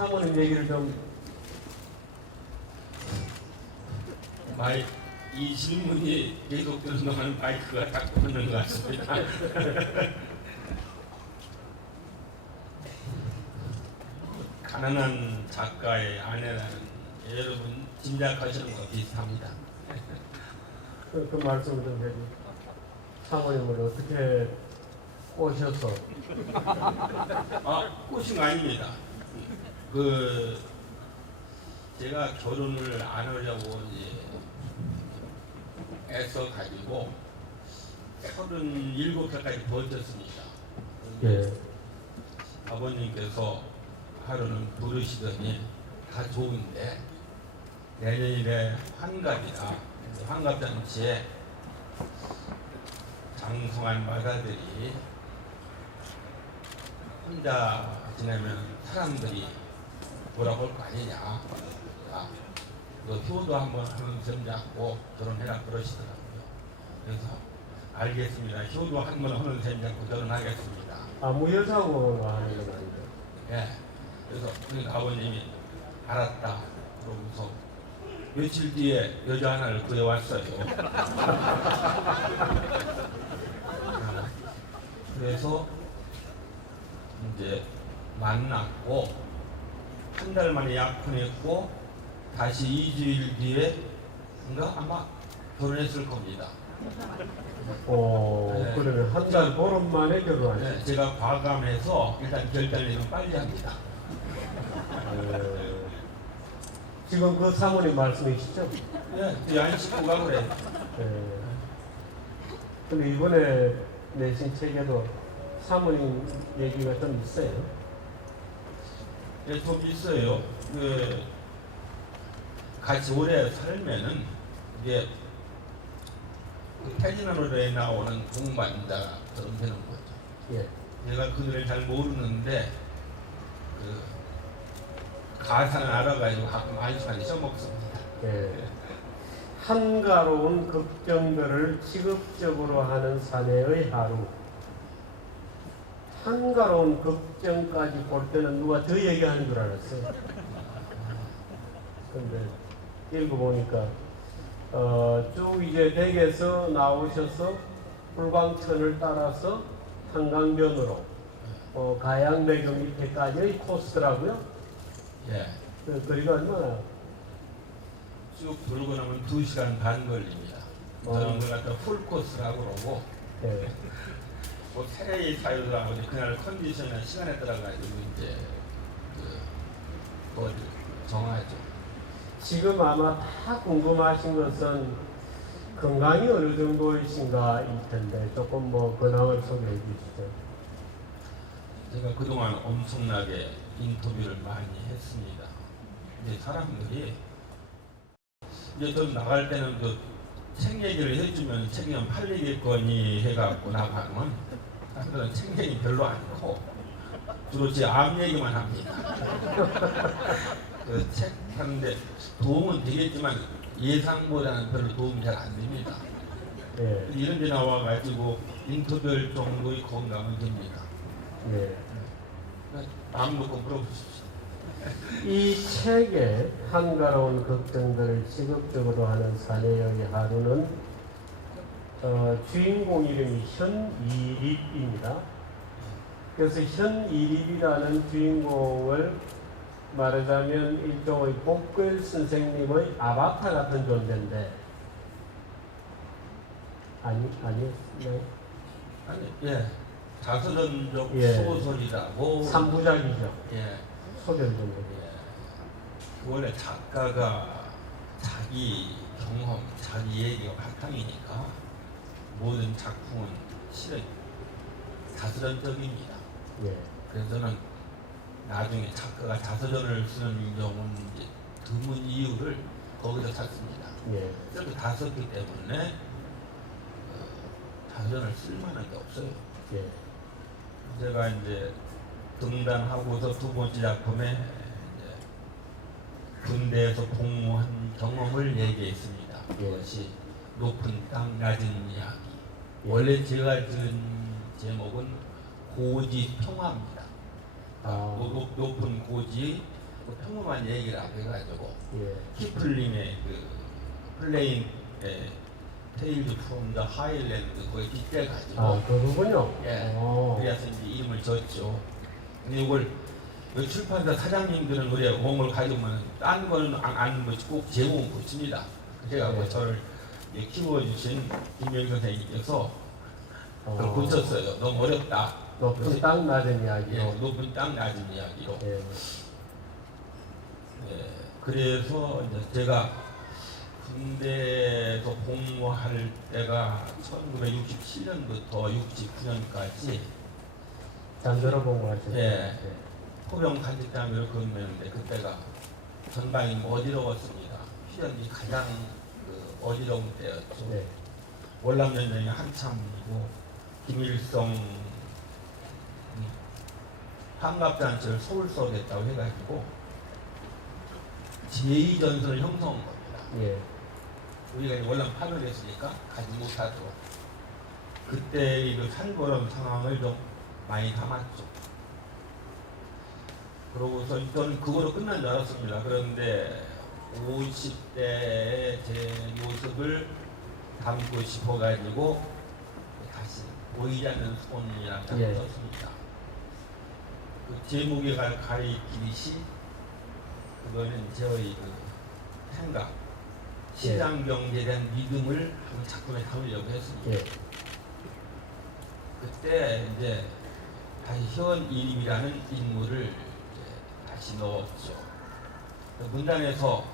사모님 얘기를 좀. 이 질문이 계속 들은 동안 마이크가 딱 붙는 것 같습니다. 가난한 작가의 아내라는 여러분 짐작하시는 것 비슷합니다. 그 말씀을 좀 해주. 사모님을 어떻게 꼬셔서. 꼬신 거 아닙니다. 제가 결혼을 안 하려고 이제 애써 가지고 37살까지 버텼습니다. 예. 아버님께서 하루는 부르시더니 다 좋은데 내년일에 환갑이다. 환갑잔치에 장성한 마다들이 혼자 지내면 사람들이 뭐라고 할 거 아니냐. 야, 너 효도 한번 하는 셈 잡고 결혼해라 그러시더라고요. 그래서 알겠습니다. 효도 한번 하는 셈 잡고 결혼하겠습니다. 아무 여자하고 하는 건 아니죠. 예. 그래서 우리 아버님이 알았다. 그러면서 며칠 뒤에 여자 하나를 구해왔어요. 그래서 이제 만났고 한 달 만에 약혼했고 다시 2주일 뒤에 아마 결혼했을 겁니다. 네. 그러면 한 달 보름 만에 결혼하셨어요. 네, 제가 과감해서 일단 결단을 빨리 합니다. 지금 그 사모님 말씀이시죠? 네, 안 씻고 가 그래. 근데 이번에 내신 책에도 사모님 얘기가 좀 있어요. 네, 좀 있어요. 같이 오래 살면은 이게 태진아로에 나오는 공반자처럼 되는 거죠. 예. 제가 그 노래를 잘 모르는데 가사는 알아가지고 가끔 한시간 써먹습니다. 예. 한가로운 걱정들을 지극적으로 하는 사내의 하루. 한가로운 걱정까지 볼 때는 누가 더 얘기하는 줄 알았어요. 근데 읽어보니까 쭉 이제 댁에서 나오셔서 불광천을 따라서 한강변으로 가양대교 밑에까지의 코스더라고요. 예. 그 거리가 얼마나? 쭉 돌고 나면 2시간 반 걸립니다. 저는 그걸 갖다 풀코스라고 그러고 예. 뭐 새해의 자유라고 그날 컨디션이나 시간에 따라가지고 이제 그걸 정하죠. 지금 아마 다 궁금하신 것은 건강이 어느 정도이신가 일 텐데 조금 뭐 근황을 소개해 주시죠. 제가 그동안 엄청나게 인터뷰를 많이 했습니다. 이제 사람들이 이제 좀 나갈 때는 책 얘기를 해주면 책이 좀 팔리겠거니 해갖고 나가면 사람들은 책 얘기 별로 않고 주로 제 암 얘기만 합니다. 그 책 하는데 도움은 되겠지만 예상보다는 별로 도움이 잘 안 됩니다. 예. 이런 데 나와가지고 인터뷰할 정도의 건강은 됩니다. 예. 마음 놓고 물어보십시오. 이 책의 한가로운 걱정들을 지극적으로 하는 사내의 하루는 주인공 이름이 현이립입니다. 그래서 현이립이라는 주인공을 말하자면 일종의 복글 선생님의 아바타 같은 존재인데 아니었나요? 아니, 예. 자서전적 예. 소설이라고. 3부작이죠. 예. 소설 정도. 예. 원래 작가가 자기 경험, 자기 얘기가 바탕이니까 모든 작품은 실은 자서전적입니다. 예. 그래서 저는 나중에 작가가 자서전을 쓰는 경우는 이제 드문 이유를 거기서 찾습니다. 예. 그래도 다 썼기 때문에 자서전을 쓸 만한 게 없어요. 예. 제가 이제 등단하고서 두 번째 작품에 이제 군대에서 복무한 경험을 얘기했습니다. 그것이 높은 땅 낮은 이야기. 원래 제가 지은 제목은 고지 평화입니다. 높은 고지 그 평범한 얘기라고 해가지고 예. 키플링의 그 플레인 테일즈 프롬 더 하일랜드 거기 빗대가지고 아, 그거군요. 예. 그래서 이제 이름을 줬죠. 근데 이걸 그 출판사 사장님들은 우리가 몸을 가지고는 딴 거는 안 묻고 제목은 붙입니다. 그래가지고 네. 저를 키워주신 김영 선생님께서 그걸 어, 붙였어요. 너무 어렵다. 높은 땅 낮은 이야기로. 예, 높은 땅 낮은 이야기로. 예. 예, 그래서 이제 제가 군대에서 복무할 때가 1967년부터 69년까지 잠들어 본거같아요. 예. 포병 간직장으로 근무했는데 그때가 전방이 어지러웠습니다. 휴전이 가장 그 어지러운 때였죠. 네. 월남전쟁이 한참이고 김일성 환갑잔치를 서울 쏘겠다고 해가지고 제2전선을 형성한 겁니다. 예. 우리가 이제 월남 파병했으니까 가지 못하도록 그때 그 살벌한 상황을 좀 많이 담았죠. 그러고서 저는 그거로 끝난 줄 알았습니다. 그런데 50대의 제 모습을 담고 싶어가지고 다시 보이지 않는 손이라는 작품을 예. 썼습니다. 그 제목에 가리키듯이 그거는 저의 그 생각, 시장 경제에 대한 믿음을 한 작품에 담으려고 했습니다. 예. 그때 이제 다시 현일임이라는 인물을 이제 다시 넣었죠. 문단에서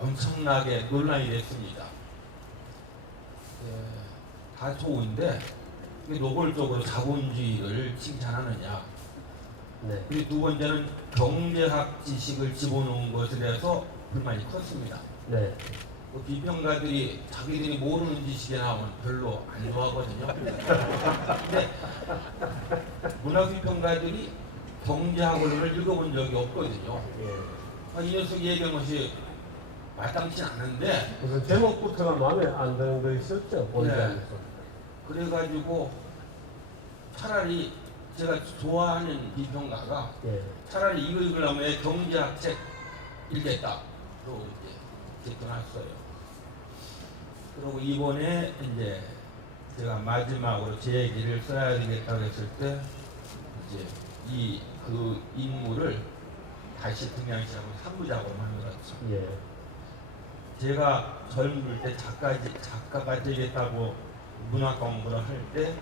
엄청나게 논란이 됐습니다. 다 좋은데 이게 노골적으로 자본주의를 칭찬하느냐. 네. 그리고 두 번째는 경제학 지식을 집어넣은 것에 대해서 불만이 컸습니다. 네. 그 비평가들이 자기들이 모르는 지식에 나오면 별로 안 좋아하거든요. 근데 문학 비평가들이 경제학을 읽어본 적이 없거든요. 예. 이 녀석이 얘기한 것이 마땅치 않은데 그래서 제목부터가 마음에 안 드는 거 있었죠. 본전에서. 그래가지고 차라리 제가 좋아하는 비평가가 예. 차라리 이거 읽으려면 경제학 책 읽겠다. 그러고 이제 접근했어요. 그리고 이번에 이제 제가 마지막으로 제 얘기를 써야 되겠다고 했을 때 이제 이 그 인물을 다시 등장시하고 3부작으로 만들었죠. 예. 제가 젊을 때 작가가 되겠다고 문학 공부를 할 때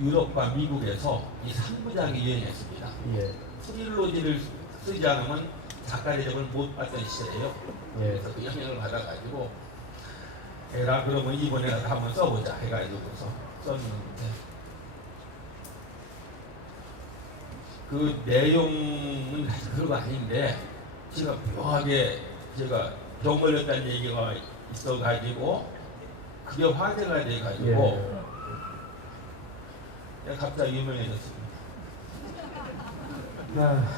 유럽과 미국에서 이 3부작이 유행했습니다. 예. 트릴로지를 쓰지 않으면 작가 대접을 못 받던 시대예요. 예. 그래서 그 영향을 받아가지고 에라 그러면 이번에 가서 한번 써보자 해가지고서 썼는데 그 내용은 사실 별거 아닌데 제가 묘하게 제가 병 걸렸다는 얘기가 있어가지고 그게 화제가 돼가지고 예. 갑자기 유명해졌습니다. 아,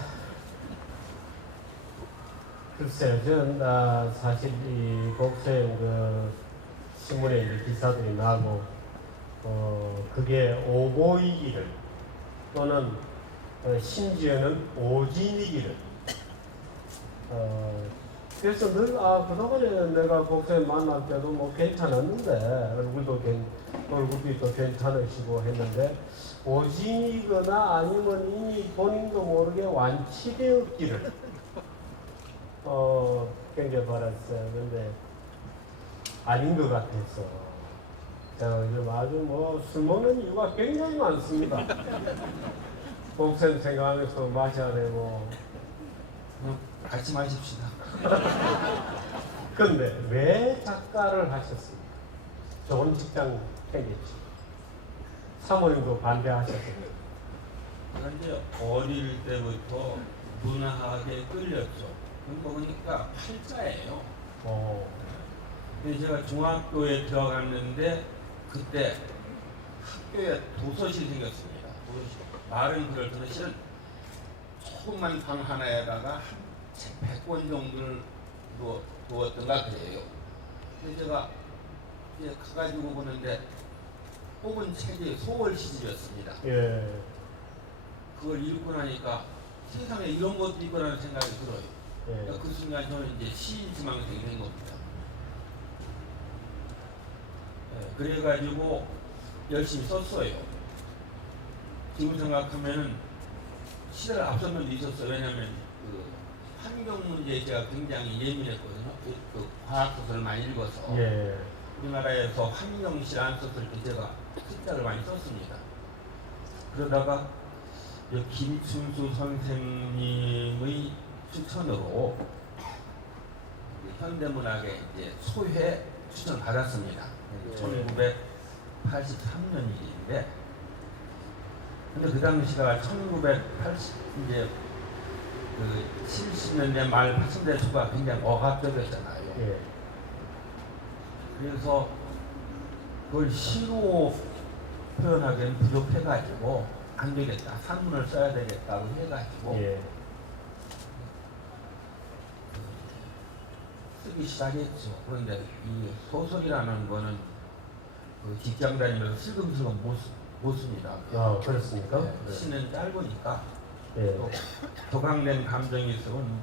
글쎄요, 저는 사실 이 복수형 그 신문에 이제 기사들이 나고 그게 오보이기를 또는 심지어는 오진이기를 그래서 늘 그동안에 내가 복수형 만날 때도 뭐 괜찮았는데 얼굴이 또 괜찮으시고 했는데 오진이거나 아니면 이미 본인도 모르게 완치되었기를 굉장히 바랐어요. 근데 아닌 것 같아서 제가 요즘 아주 뭐 술 먹는 이유가 굉장히 많습니다. 복선 생각하면서 마셔야 되고. 같이 마십시다. 근데 왜 작가를 하셨습니까? 좋은 직장 생겼지. 사모님도 반대하셨습니다. 그런데 어릴 때부터 문학에 끌렸죠. 보니까 팔자예요. 근데 제가 중학교에 들어갔는데 그때 학교에 도서실이 생겼습니다. 도서실. 말은 그럴 때는 실은 조그만 방 하나에다가 책 100권 정도를 두었던가 그래요. 근데 제가 이제 가가지고 보는데 뽑은 책이 소월 시집이었습니다. 예. 그걸 읽고 나니까 세상에 이런 것도 있구나라는 생각이 들어요. 예. 그러니까 그 순간 저는 이제 시인 지망생이 된 겁니다. 예, 그래가지고 열심히 썼어요. 지금 생각하면은 시대를 앞선 면도 있었어요. 왜냐하면 그 환경 문제에 제가 굉장히 예민했거든요. 그 과학 소설을 많이 읽어서 예. 우리나라에서 환경시를 안 썼을 때 제가 책자를 많이 썼습니다. 그러다가 김춘수 선생님의 추천으로 현대문학의 이제 소회 추천을 받았습니다. 1983년 일인데, 근데 그 당시가 1980 이제 그 70년대 말 80년대 초가 굉장히 억압적이었잖아요. 예. 그래서 그걸 시로 표현하기엔 부족해가지고 안 되겠다, 산문을 써야 되겠다고 해가지고 예. 쓰기 시작했죠. 그런데 이 소설이라는 거는 그 직장 다니면서 슬금슬금 못 씁니다. 아, 그렇습니까? 네, 시는 짧으니까 예. 또 격앙된 감정이 있으면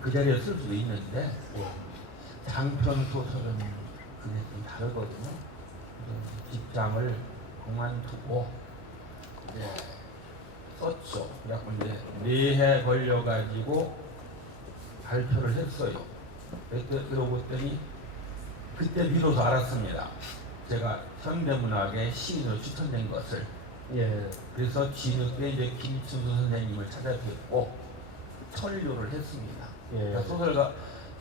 그 자리에 쓸 수도 있는데 예. 장편 소설은 그게 좀 다르거든요. 그래서 직장을 그만두고 이제 썼죠. 그래갖고 이제 4해 걸려가지고 발표를 했어요. 그러고 봤더니 그때 비로소 알았습니다. 제가 현대문학의 시인으로 추천된 것을. 예. 그래서 뒤늦게 이제 김춘수 선생님을 찾아뵙고 천류를 했습니다. 예. 그러니까 소설가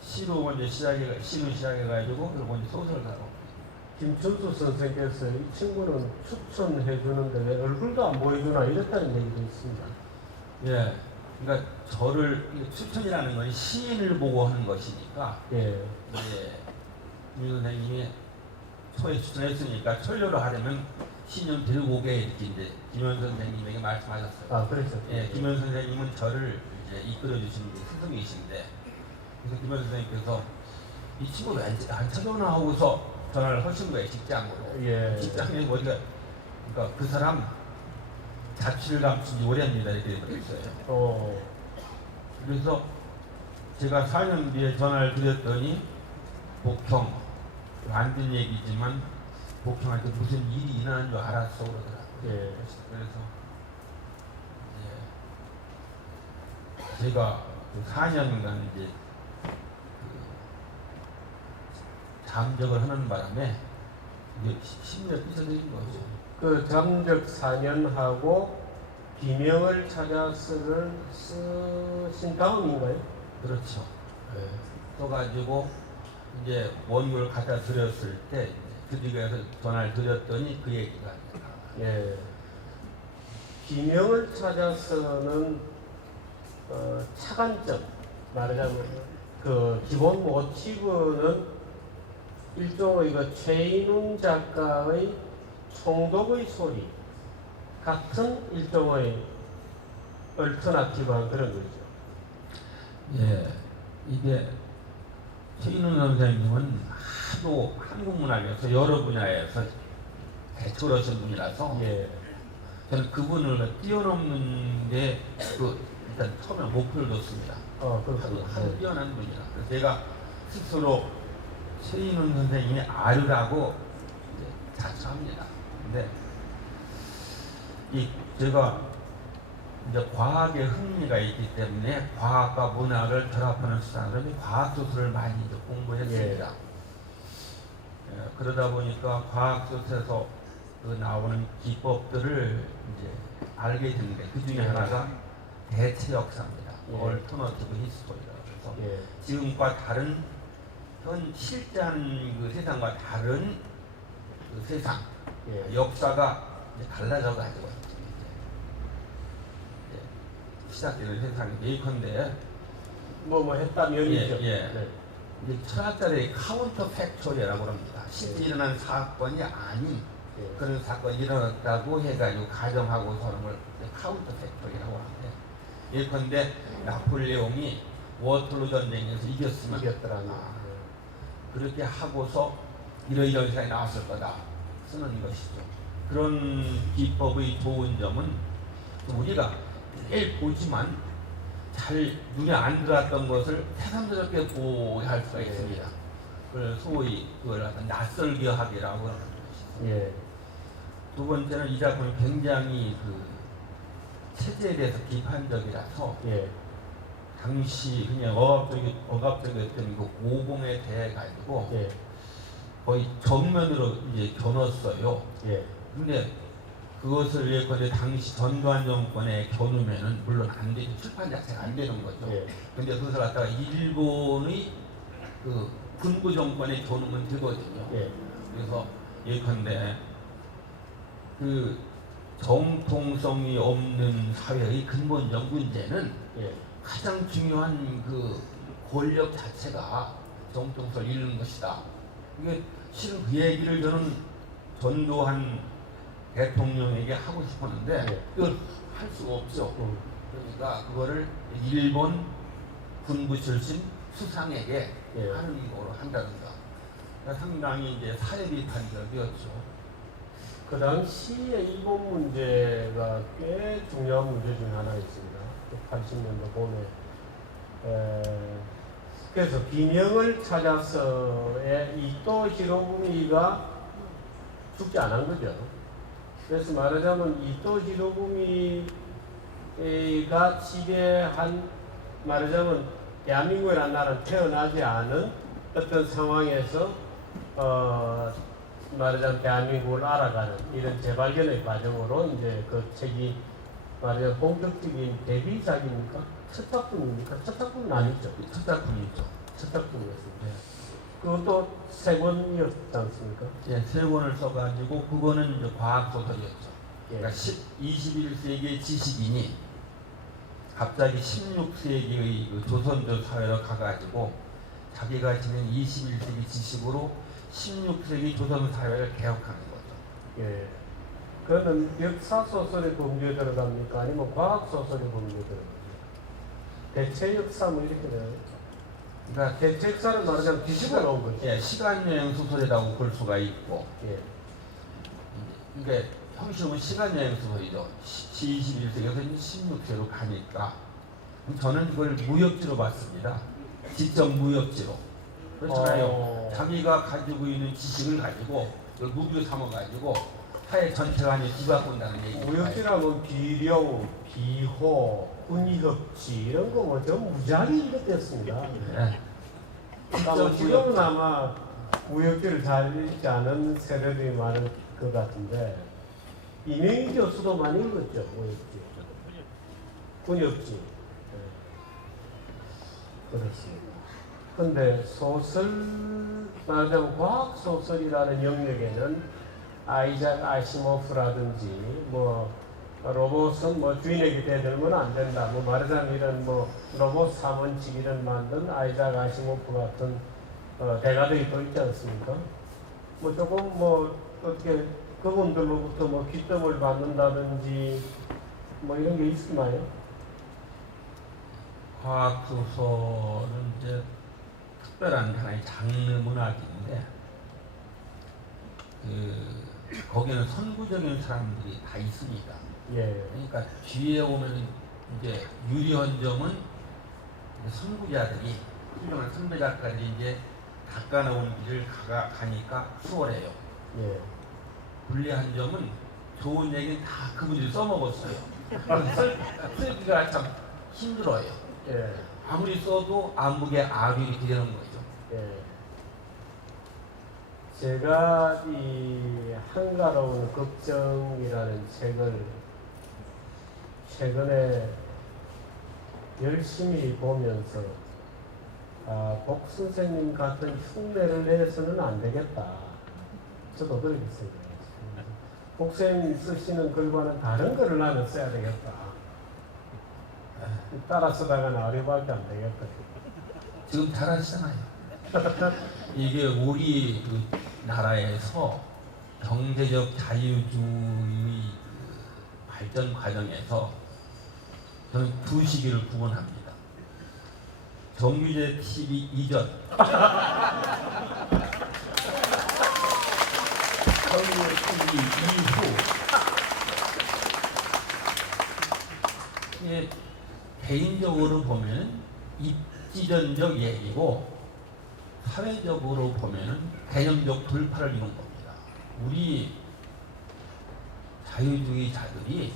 시로 먼저 시로 시작해가지고 그리고 이제 소설가로. 김춘수 선생께서 이 친구는 추천해 주는데 왜 얼굴도 안 보여주나 이랬다는 얘기도 있습니다. 예. 그러니까 저를 추천이라는 건 시인을 보고 하는 것이니까. 예. 이제 김 선생님이 소에 추천했으니까 천류를 하려면 신년 들고 오게 이렇게 이제 김현 선생님에게 말씀하셨어요. 아, 그랬었죠. 예, 김현 선생님은 저를 이제 이끌어 주시는 게 스승이신데, 그래서 김현 선생님께서 이 친구를 안 찾아오나 하고서 전화를 하신 거예요, 직장으로. 예. 직장에 뭐가, 그러니까 그 사람 자취를 감춘 지 오래입니다, 이렇게 되어있어요. 그래서 제가 4년 뒤에 전화를 드렸더니 복형, 안 된 얘기지만 복형한테 무슨 일이 일어난 줄 알았어 그러더라고요. 예. 그래서 이제 제가 4년간 이제 그 잠적을 하는 바람에 이제 심리가 삐져드린 거죠. 그 잠적 4년하고 비명을 찾아 쓰신 다음인가요? 그렇죠. 네. 써가지고 이제 원고를 갖다 드렸을 때 드디어서 전화를 드렸더니 그 얘기가 예. 비명을 찾아서는 차관점 말하자면 그 기본 모티브는 일종의 그 최인훈 작가의 총독의 소리 같은 일종의 얼터나티브한 그런 거죠. 예, 이게 최인훈 선생님은 하도 한국 문학에서 여러 분야에서 대초로신 분이라서 예. 저는 그분을 뛰어넘는 게 일단 처음에 목표를 뒀습니다. 그렇군요. 하도 뛰어난 분이라. 그래서 제가 스스로 최인훈 선생님이 아류라고 자처합니다. 근데 제가 이제 과학에 흥미가 있기 때문에 과학과 문학을 결합하는 수단으로 과학 소설을 많이 이제 공부했습니다. 예, 그러다 보니까 과학 소설에서 그 나오는 기법들을 이제 알게 됐는데 그 중에 하나가 대체 역사입니다. 얼터너티브 히스토리라고 해서 지금과 다른 현 실제한 그 세상과 다른 그 세상 역사가 이제 달라져 가지고 시작되는 세상이 예컨대 뭐 했다면이죠. 이제 철학자들이 카운터 팩토리라고 합니다. 실제 일어난 사건이 아닌 그런 사건이 일어났다고 해가지고 가정하고 서는 걸 카운터 팩토리라고 하는데, 예컨대 나폴레옹이 워털루 전쟁에서 이겼더라나 그렇게 하고서 이러이러한 세상이 나왔을 거다 쓰는 것이죠. 그런 기법의 좋은 점은 우리가 매일 보지만 잘 눈에 안 들어왔던 것을 새삼스럽게 보게 할 수가 예. 있습니다. 그걸 소위 그걸 갖다 낯설게 하기라고 하는 것이죠. 예. 두 번째는 이 작품이 굉장히 그 체제에 대해서 비판적이라서 예. 당시 그냥 억압적이었던 그 오공에 대해 가지고 예. 거의 정면으로 이제 겨눴어요. 예. 근데 그것을 예컨대 당시 전두환 정권에 겨누면은 물론 안 되죠. 출판 자체가 안 되는 거죠. 예. 근데 그것을 갖다가 일본의 그 군부 정권에 겨누면 되거든요. 예. 그래서 예컨대 그 정통성이 없는 사회의 근본적 문제는 예. 가장 중요한 그 권력 자체가 정통성을 잃는 것이다. 이게 실은 그 얘기를 저는 전두환 대통령에게 하고 싶었는데 예. 그걸 할 수가 없죠. 그러니까 그거를 일본 군부 출신 수상에게 예. 하는 거로 한다든가. 그러니까 상당히 이제 사회 비판적이었죠. 그 당시에 일본 문제가 꽤 중요한 문제 중에 하나 있습니다. 80년대 봄에. 그래서 비명을 찾아서의 이토 히로부미가 죽지 않은 거죠. 그래서 말하자면 이토 히로부미가 지배한 말하자면 대한민국이라는 나라는 태어나지 않은 어떤 상황에서 말하자면 대한민국을 알아가는 이런 재발견의 과정으로 이제 그 책이 말하자면 본격적인 데뷔작입니까? 첫 작품입니까? 첫 작품은 아니죠. 첫 작품이죠. 첫 작품이었습니다. 네. 그것도 3권이었지 않습니까? 예, 세 권을 써가지고 그거는 이제 과학 소설이었죠. 예. 그러니까 21세기의 지식인이 갑자기 16세기의 그 조선조 사회로 가가지고 자기가 지닌 21세기 지식으로 16세기 조선 사회를 개혁하는 거죠. 예. 그거는 역사 소설의 범주에 들어갑니까? 아니면 과학 소설의 범주에 들어갑니까? 대체 역사 뭐 이렇게 돼요. 그러니까 대체 역사를 말하자면 뒤집어 놓은 거죠. 예, 시간 여행 소설이라고 볼 수가 있고, 예. 그러니까 형식은 시간 여행 소설이죠. 21세기에서 16세로 가니까 저는 그걸 무역지로 봤습니다. 직접 무역지로. 그렇잖아요. 자기가 가지고 있는 지식을 가지고 그걸 무기로 삼아가지고 사회 전체가 아니 뒤바꾼다는 얘기죠. 무역지라면 비룡, 비호, 운협지 이런 거 뭐 전 무지하게 읽었댔습니다. 예. 뭐 지금은 아마 무역지를 잘 읽지 않은 세대들이 많을 것 같은데 이명희 교수도 많이 읽었죠. 무역지, 운협지. 네. 그렇습니다. 근데 소설 말하자면 과학 소설이라는 영역에는 아이작 아시모프라든지 뭐 로봇은 뭐 주인에게 대들면 안 된다. 뭐 말하자면 이런 뭐 로봇 3원칙 이런 만든 아이작 아시모프 같은 대가들이 또 있지 않습니까? 뭐 조금 뭐 어떻게 그분들로부터 뭐 귀뜸을 받는다든지 뭐 이런 게 있나요? 과학 소설은 이제 특별한 하나의 장르 문학인데 거기는 선구적인 사람들이 다 있습니다. 예. 그러니까 뒤에 오면 이제 유리헌정은 선구자들이 훌륭한 선배 작가들이 이제 닦아놓은 길을 가니까 수월해요. 예. 불리한 점은 좋은 얘기는 다 그분들이 써먹었어요. 쓰기가 참 힘들어요. 예. 아무리 써도 암묵의 악이 이렇게 되는 거죠. 예. 제가 이 한가로운 걱정이라는 책을 최근에 열심히 보면서 복 선생님 같은 흉내를 내서는 안 되겠다. 저도 그렇게 생각했습니다. 복 선생님 쓰시는 글과는 다른 글을 나는 써야 되겠다. 따라 쓰다가는 어려밖에 안 되겠다. 지금 잘하시잖아요. 이게 우리 그 나라에서 경제적 자유주의 발전 과정에서 저는 두 시기를 구분합니다. 정규제 TV 이전, 정규제 TV 이후. 이게 개인적으로 보면 입지전적 얘기고 사회적으로 보면은 개념적 돌파를 이룬 겁니다. 우리 자유주의자들이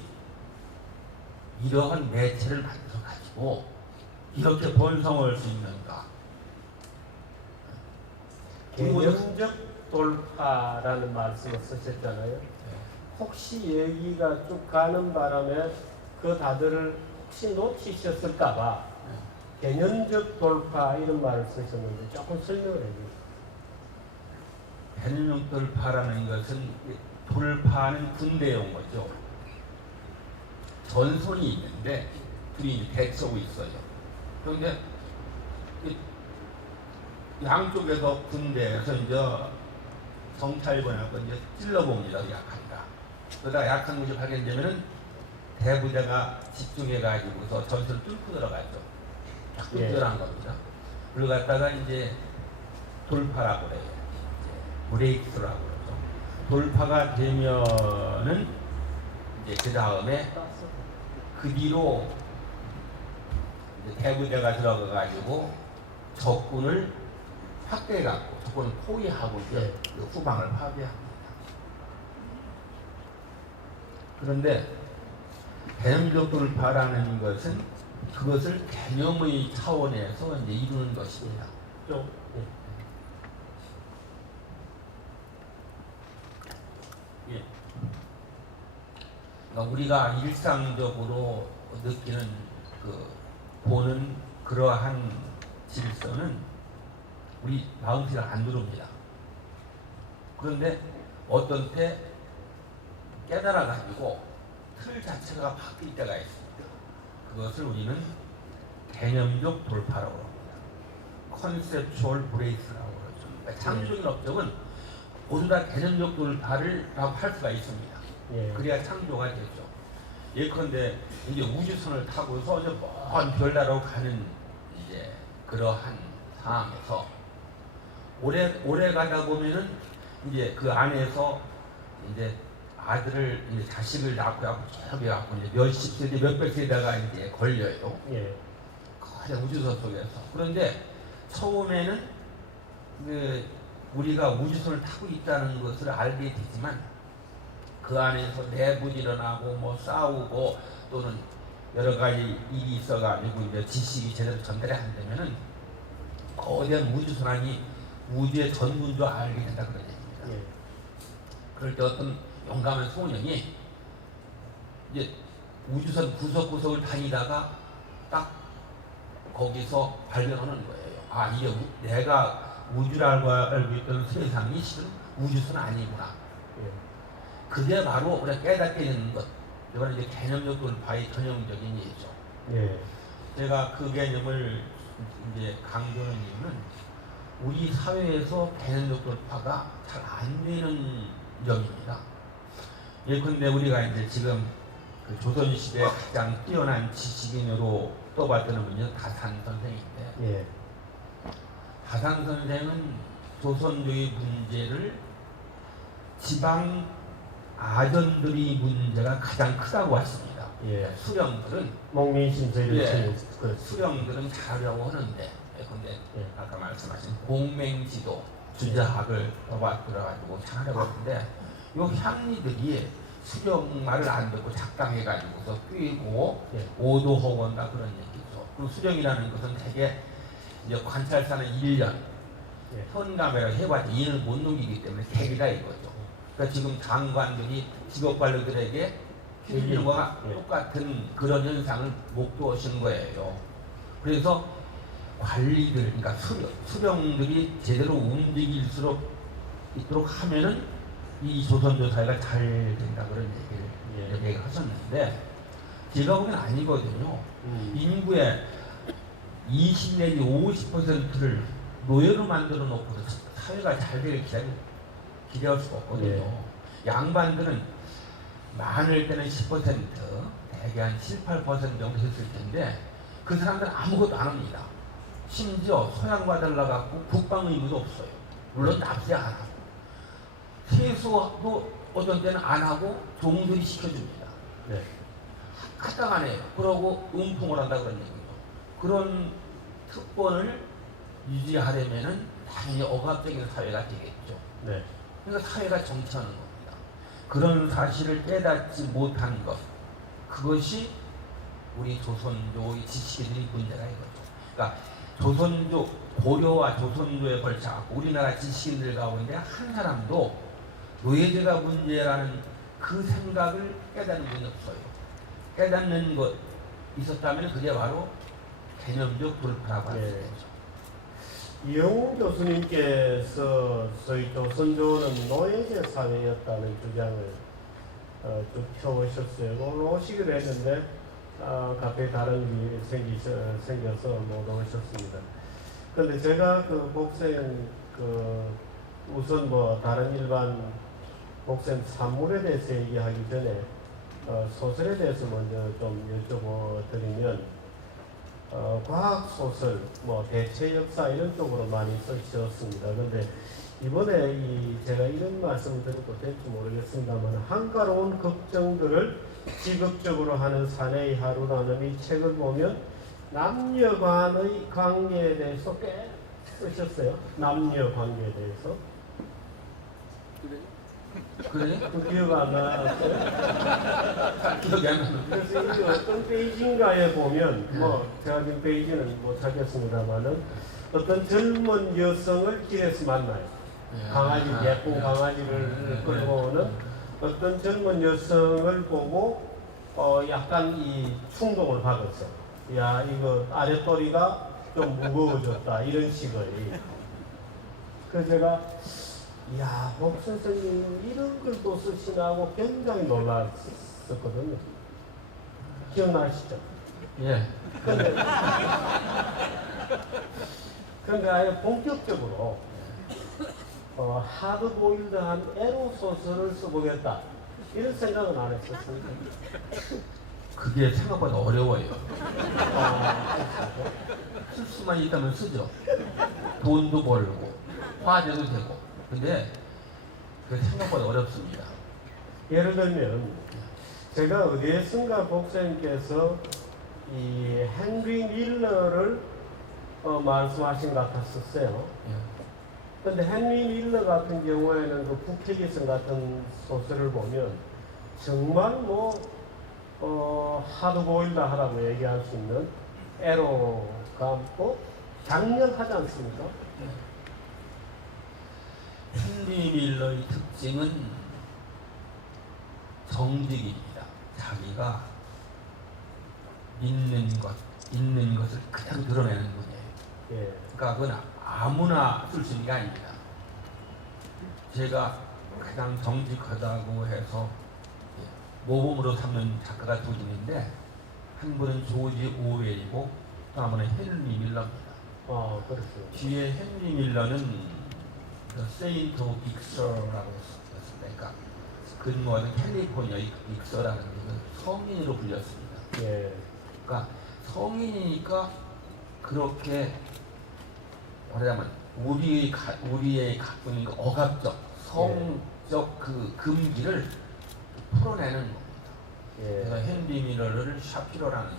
이러한 매체를 만들어 가지고 이렇게 번성할 수 있는가? 개념적 돌파라는 말씀을 쓰셨잖아요. 혹시 얘기가 쭉 가는 바람에 그 다들을 혹시 놓치셨을까봐 개념적 돌파 이런 말을 쓰셨는데 조금 설명을 해주세요. 개념적 돌파라는 것은 돌파하는 군대용 거죠. 전선이 있는데 둘이 대처고 있어요. 그런데 양쪽에서 군대에서 이제 정찰관하고 이제 찔러봅니다. 약한가. 그러다 약한 것이 발견되면은 대부대가 집중해가지고서 전선을 뚫고 들어가죠. 딱 뚫고 들어간 겁니다. 그걸 갖다가 이제 돌파라고 그래요. 브레이크라고 그러죠. 돌파가 되면은 이제 그 다음에 그 뒤로 이제 대부대가 들어가가지고 적군을 확대해갖고 적군을 포위하고 이제 그 후방을 파괴합니다. 그런데 개념적 돌파라는 것은 그것을 개념의 차원에서 이제 이루는 것입니다. 좀, 예. 그러니까 우리가 일상적으로 느끼는 보는 그러한 질서는 우리 마음속에 안 들어옵니다. 그런데 어떤 때 깨달아 가지고 틀 자체가 바뀔 때가 있습니다. 그것을 우리는 개념적 돌파라고 합니다. 컨셉추얼 브레이크라고 그러죠. 그러니까 창조적인 업적은 모두 다 개념적 돌파를라고 할 수가 있습니다. 그래야 창조가 되죠. 예컨대 이제 우주선을 타고서 이제 먼 별나라로 가는 이제 그러한 상황에서 오래 가다 보면은 이제 그 안에서 이제 아들을 이제 자식을 낳고 저기 갖고 이제 몇십 세대 몇백 세대가 이제 걸려요. 가장 우주선 속에서. 그런데 처음에는 우리가 우주선을 타고 있다는 것을 알게 되지만 그 안에서 내분이 일어나고 뭐 싸우고 또는 여러 가지 일이 있어가지고 이제 지식이 제대로 전달이 안 되면은 거대한 우주선 안이 우주의 전부인 줄 알게 된다 그런 얘기입니다. 그럴 때 어떤 용감한 소년이 이제 우주선 구석구석을 다니다가 딱 거기서 발견하는 거예요. 아, 이게 내가 우주라고 알고 있던 세상이 실은 우주선 아니구나. 그게 바로 우리가 깨닫게 되는 것. 이거는 이제 개념적 돌파의 전형적인 예죠. 제가 그 개념을 이제 강조하는 이유는 우리 사회에서 개념적 돌파가 잘 안 되는 점입니다. 예컨대 우리가 이제 지금 그 조선시대에 가장 뛰어난 지식인으로 떠받드는 분이 다산 선생인데, 다산 선생은 조선조의 문제를 지방 아전들의 문제가 가장 크다고 했습니다. 수령들은 목민심서를 수령들은 잘하려고 하는데, 근데 아까 말씀하신 공맹지도 주자학을 떠받들어가지고 잘하려고 하는데, 요 향리들이 수령 말을 안 듣고 작당해가지고서 뛰고 오도하고 한다 그런 얘기죠. 그리고 수령이라는 것은 되게 이제 관찰사는 1년 현감회를 해봐도 이를 못 넘기기 때문에 대비다 이거죠. 그러니까 지금 장관들이 직업관료들에게 해주는 거와 똑같은 그런 현상을 목도하신 거예요. 그래서 관리들, 그러니까 수령들이 제대로 움직일수록 있도록 하면은 이 조선조 사회가 잘 된다 그런 얘기를 얘기하셨는데, 제가 보기엔 아니거든요. 인구의 20 내지 50%를 노예로 만들어 놓고 사회가 잘 되길 기대할 수가 없거든요. 양반들은 많을 때는 10%, 대개 한 7, 8% 정도 됐을 텐데 그 사람들은 아무것도 안 합니다. 심지어 소양받으려 갖고 국방 의무도 없어요. 물론 납세 안 하고 세수도 어떤 때는 안 하고 종들이 시켜줍니다. 합당 안 해요. 그러고 음풍을 한다 그런 얘기죠. 그런 특권을 유지하려면은 당연히 억압적인 사회가 되겠죠. 네. 그러니까 사회가 정치하는 겁니다. 그런 사실을 깨닫지 못한 것, 그것이 우리 조선조의 지식인의 문제가 이거죠. 그러니까 조선조, 고려와 조선조에 걸쳐 우리나라 지식인들 가운데 한 사람도 노예제가 문제라는 그 생각을 깨닫는 분이 없어요. 깨닫는 것 있었다면 그게 바로 개념적 돌파라고 할 수 있죠. 이영우 교수님께서 저희 조선조는 노예제 사회였다는 주장을 쭉 펴오셨어요. 오늘 오시기로 했는데 갑자기 다른 일이 생겨서 못 오셨습니다. 그런데 제가 그 복생 우선 뭐 다른 일반 복생 산물에 대해서 얘기하기 전에 소설에 대해서 먼저 좀 여쭤보드리면 과학 소설, 뭐 대체 역사 이런 쪽으로 많이 쓰셨습니다. 그런데 이번에 제가 이런 말씀을 드려도 될지 모르겠습니다만 한가로운 걱정들을 직업적으로 하는 사내의 하루라는 이 책을 보면 남녀 간의 관계에 대해서 꽤 쓰셨어요. 남녀 관계에 대해서. 그래? 그 기억 안 나세요? 기억이 안 나는. 그래서 이 어떤 페이지인가에 보면 뭐 제가 지금 페이지는 못 찾겠습니다만은 어떤 젊은 여성을 길에서 만나요. 강아지, 예쁜 강아지를 끌고 오는 어떤 젊은 여성을 보고 약간 이 충동을 받았어요. 야, 이거 아랫도리가 좀 무거워졌다 이런 식의. 그래서 제가 야, 복 선생님 이런 글도 쓰시나 하고 굉장히 놀랐었거든요. 기억나시죠? 예. 그런데 아예 본격적으로 하드보일드한 에로 소설을 써보겠다 이런 생각은 안 했었습니다. 그게 생각보다 어려워요. 쓸 수만 있다면 쓰죠. 돈도 벌고 화제도 되고. 근데 그 생각보다 어렵습니다. 예를 들면 제가 어디에선가 복사님께서 이 헨리 밀러를 말씀하신 것 같았었어요. 그런데 헨리 밀러 같은 경우에는 그 북해기성 같은 소설을 보면 정말 하드보일드하다고 얘기할 수 있는 에로가 뭐 강렬하지 않습니까? 헨리 밀러의 특징은 정직입니다. 자기가 믿는 것, 있는 것을 그냥 드러내는 분이에요. 예. 그러니까 그건 아무나 쓸 수 있는 게 아닙니다. 제가 가장 정직하다고 해서 모범으로 삼는 작가가 두 분인데 한 분은 조지 오웰이고 또 한 분은 헨리 밀러입니다. 그렇죠. 뒤에 헨리 밀러는 세인트 오브 익서라고 썼습니다. 그러니까 근무하는 캘리포니아 익서라는 그 성인으로 불렸습니다. 예. 그러니까 성인이니까 그렇게 말하자면 우리의 갖고 있는 그 억압적, 성적 그 금기를 풀어내는 겁니다. 그래서 헨리 밀러를 샤피로라는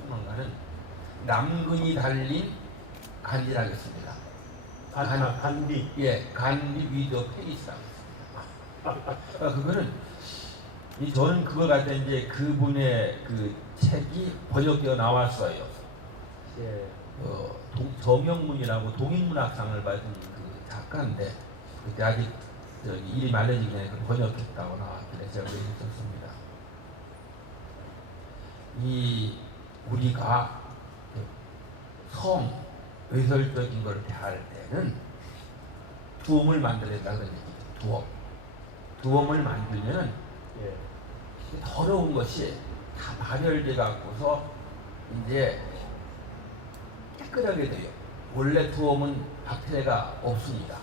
평론가는 남근이 달린 간지라겠습니다. 간디. 예, 간디 위더 페이스라고 했습니다. 그거는 저는 그걸 갖다 이제 그분의 그 책이 번역되어 나왔어요. 예. 정영문이라고 동인문학상을 받은 그 작가인데 그때 아직 일이 말려지기 전에 번역했다고 나왔길래 제가 읽었습니다. 우리가 외설적인 걸 대할 때는 두엄을 만들어야 된다는 얘기죠. 두엄을 만들면은 더러운 것이 다 발열돼 갖고서 이제 깨끗하게 돼요. 원래 두엄은 박테리아가 없습니다.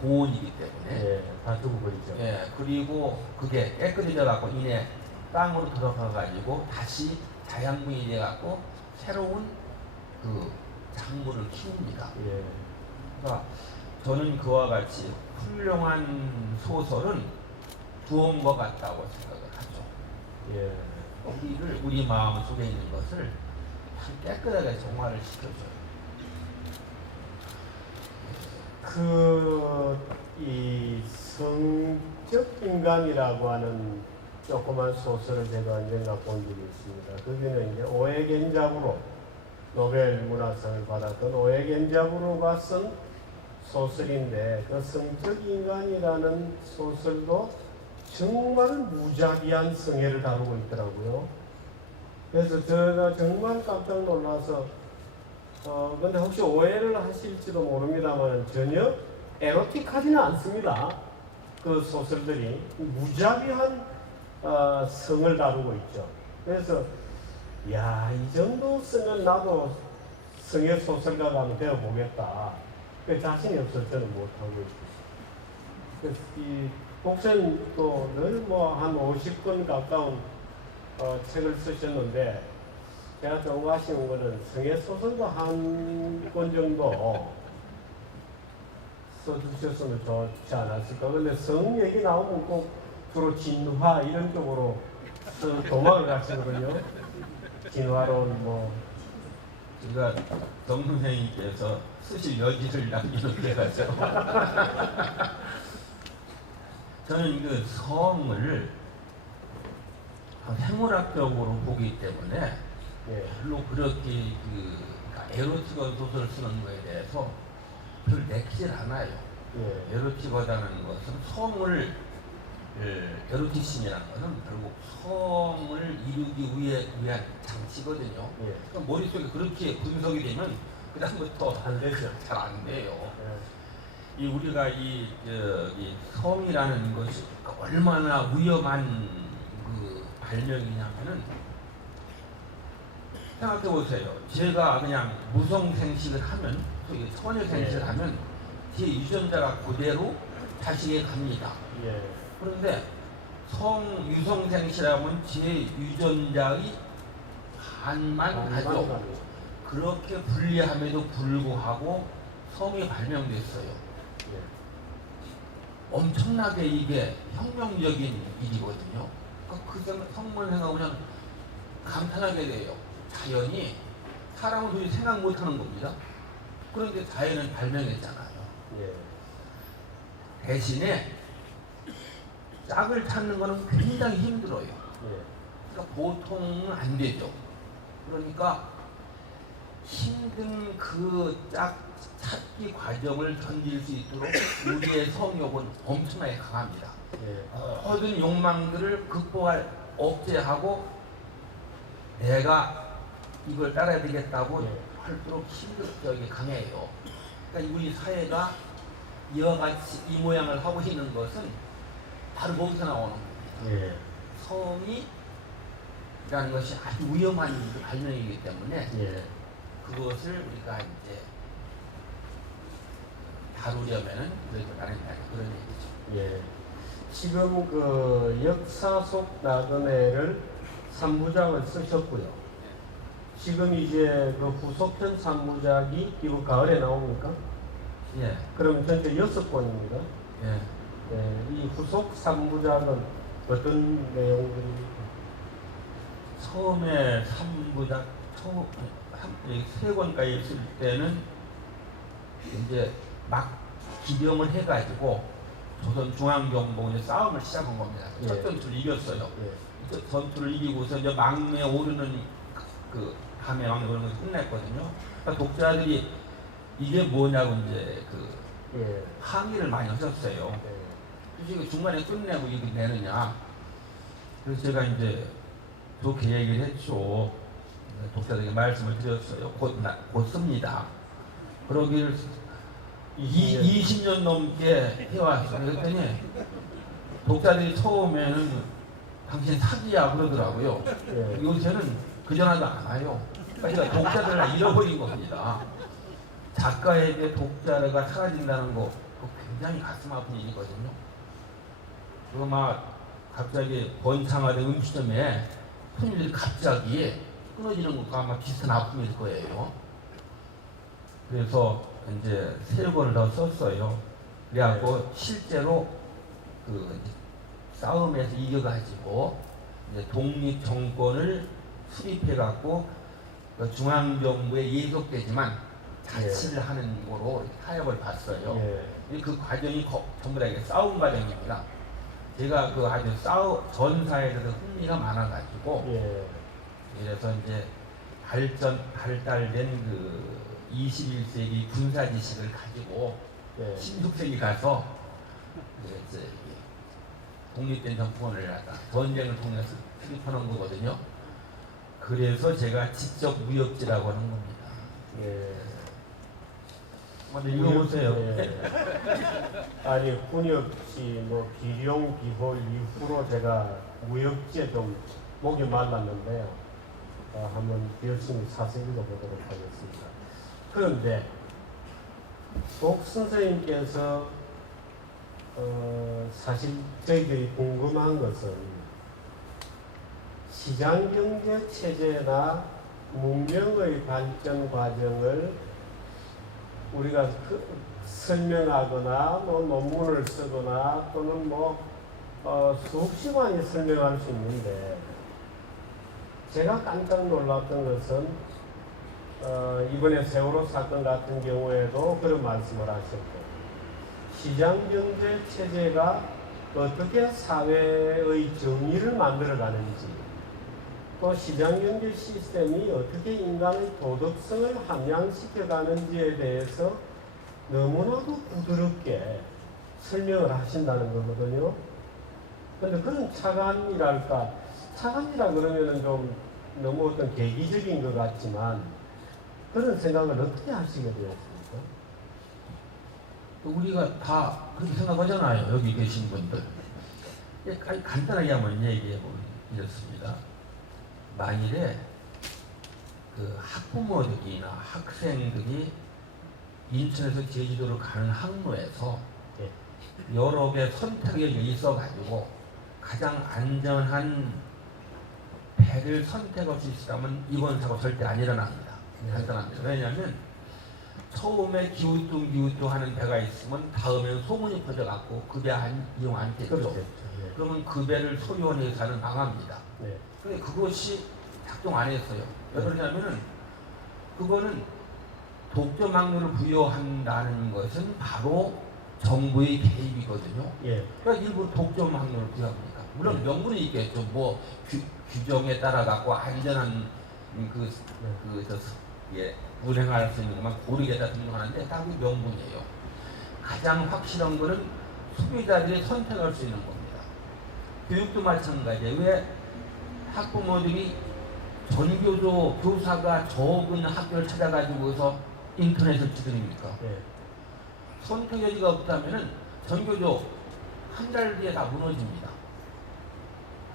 고온이기 때문에. 다 죽어버리죠. 그리고 그게 깨끗해져 갖고 이내 땅으로 들어가 가지고 다시 자양분이 돼 갖고 새로운 그 작물을 키웁니다. 그러니까 저는 그와 같이 훌륭한 소설은 두엄과 같다고 생각을 하죠. 우리 마음 속에 있는 것을 참 깨끗하게 정화를 시켜줘요. 이 성적 인간이라고 하는 조그만 소설을 제가 언젠가 본 적이 있습니다. 거기는 이제 오에겐자부로 노벨 문학상을 받았던 오에겐자부로가 쓴 소설인데, 그 성적 인간이라는 소설도 정말 무자비한 성애를 다루고 있더라고요. 그래서 제가 정말 깜짝 놀라서 근데 혹시 오해를 하실지도 모릅니다만 전혀 에로틱하지는 않습니다. 그 소설들이 무자비한 성을 다루고 있죠. 그래서 야, 이 정도 쓰면 나도 성의 소설가가 한번 되어보겠다. 그 자신이 없어서 저는 못하고 있어요. 그래서 이 복선도 늘 뭐 한 50권 가까운 책을 쓰셨는데, 제가 좀 아쉬운 거는 성의 소설도 한 권 정도 써주셨으면 좋지 않았을까. 근데 성 얘기 나오면 꼭 주로 진화 이런 쪽으로 도망을 가시거든요. 진화론 뭐. 제가 정 선생님께서 쓰실 여지를 남겨놓게 가죠. 저는 그 성을 생물학적으로 보기 때문에 별로 그렇게 그러니까 에로틱한 소설을 쓰는 거에 대해서 별 내키질 않아요. 에로틱하다는 것은 성을 에로티즘이라는 것은 결국 성을 이루기 위한 장치거든요. 그러니까 머릿속에 그렇게 분석이 되면 그 다음부터 안 되죠. 잘 안 돼요. 우리가 이 성이라는 것이 얼마나 위험한 그 발명이냐면은, 생각해 보세요. 제가 그냥 무성생식을 하면, 처녀생식을 하면 제 유전자가 그대로 자식에 갑니다. 그런데 유성생식이라면 제 유전자의 반만 가죠. 그렇게 불리함에도 불구하고 성이 발명됐어요. 엄청나게 이게 혁명적인 일이거든요. 그 성문을 생각하면 감탄하게 돼요. 자연이 사람은 도저히 생각 못하는 겁니다. 그런데 자연은 발명했잖아요. 대신에 짝을 찾는 것은 굉장히 힘들어요. 그러니까 보통은 안 되죠. 그러니까 힘든 그 짝 찾기 과정을 견딜 수 있도록 우리의 성욕은 엄청나게 강합니다. 모든 욕망들을 억제하고 내가 이걸 따라야 되겠다고 할수록 힘들게 강해요. 그러니까 우리 사회가 이와 같이 이 모양을 하고 있는 것은 바로 거기서 나오는 겁니다. 성이라는 것이 아주 위험한 발명이기 때문에 그것을 우리가 이제 다루려면은 그래도 나른다 그런 얘기죠. 지금 그 역사 속 나그네를 3부작을 쓰셨고요. 지금 이제 그 후속편 3부작이 이번 가을에 나옵니까? 그럼 전체 6권입니다. 이 후속 3부작은 어떤 내용들입니까? 처음에 3부작 3권까지 있을 때는 이제 막 기병을 해가지고 조선 중앙정복의 싸움을 시작한 겁니다. 첫 전투를 이겼어요. 첫 전투를 이기고서 이제 막내에 오르는 그 밤에 막내 오르는 것을 끝냈거든요. 그러니까 독자들이 이게 뭐냐고 이제 항의를 많이 하셨어요. 그래서 중간에 끝내고 이거 내느냐. 그래서 제가 이제 좋게 얘기를 했죠. 독자들에게 말씀을 드렸어요. 곧 씁니다. 그러기를 20년 넘게 해왔어요. 그랬더니 독자들이 처음에는 당신 사기야 그러더라고요. 요새는 그전화도 안 와요. 그러니까 제가 독자들을 잃어버린 겁니다. 작가에게 독자가 사라진다는 거 굉장히 가슴 아픈 일이거든요. 그리고 막 갑자기 번창하던 음식점에 손님들이 갑자기 끊어지는 것과 아마 비슷한 아픔일 거예요. 그래서 이제 3권을 더 썼어요. 그래갖고 실제로 그 싸움에서 이겨가지고 이제 독립 정권을 수립해 갖고 그 중앙정부에 예속되지만 자치를 하는 거로 타협을 봤어요. 예. 그 과정이 전부 다 이게 싸움 과정입니다. 제가 그 아주 전사에 대해서 흥미가 많아가지고 예. 그래서 이제 발달된 그 21세기 군사 지식을 가지고 예. 16세기 가서 이제 독립된 정권을 갖다 전쟁을 통해서 수립하는 거거든요. 그래서 제가 직접 무역지라고 하는 겁니다. 예. 한번 읽어보세요. 예. 아니 훈역시 뭐 기룡 기호 이후로 제가 무역지에 좀 목이 말랐는데요. 한번 열심히 사서 읽어보도록 하겠습니다. 그런데 복 선생님께서 사실 저희들이 궁금한 것은 시장경제 체제나 문명의 발전 과정을 우리가 설명하거나 뭐 논문을 쓰거나 또는 수업 시간에 설명할 수 있는데 제가 깜짝 놀랐던 것은 이번에 세월호 사건 같은 경우에도 그런 말씀을 하셨고 시장경제 체제가 어떻게 사회의 정의를 만들어가는지 또 시장경제 시스템이 어떻게 인간의 도덕성을 함양시켜가는지에 대해서 너무나도 부드럽게 설명을 하신다는 거거든요. 그런데 그런 차관이랄까, 차관이라 그러면은 좀 너무 어떤 계기적인 것 같지만 그런 생각을 어떻게 하시게 되었습니까? 우리가 다 그렇게 생각하잖아요. 여기 계신 분들. 간단하게 한번 얘기해 보면 이렇습니다. 만일에 그 학부모들이나 학생들이 인천에서 제주도를 가는 항로에서 여러 개 선택이 있어가지고 가장 안전한 배를 선택할 수 있다면 이번 사고 절대 안 일어납니다. 간단합니다. 왜냐하면 처음에 기우뚱 하는 배가 있으면 다음에는 소문이 퍼져갖고 그 배 이용 안 되죠. 그렇죠. 그러면 그 배를 소유한 회사는 망합니다. 네. 근데 그것이 작동 안 했어요. 왜 그러냐면은 그거는 독점 항로를 부여한다는 것은 바로 정부의 개입이거든요. 예. 그러니까 일부 독점 항로를 부여합니까? 물론 명분이 있겠죠. 뭐 규정에 따라 갖고 안전한 운행할 수 있는 것만 고르게다 등록하는데 다 그 명분이에요. 가장 확실한 거는 소비자들이 선택할 수 있는 겁니다. 교육도 마찬가지예요. 왜 학부모들이 전교조 교사가 적은 학교를 찾아가지고서 인터넷을 두드립니까? 예. 선택 여지가 없다면은 전교조 한 달 뒤에 다 무너집니다.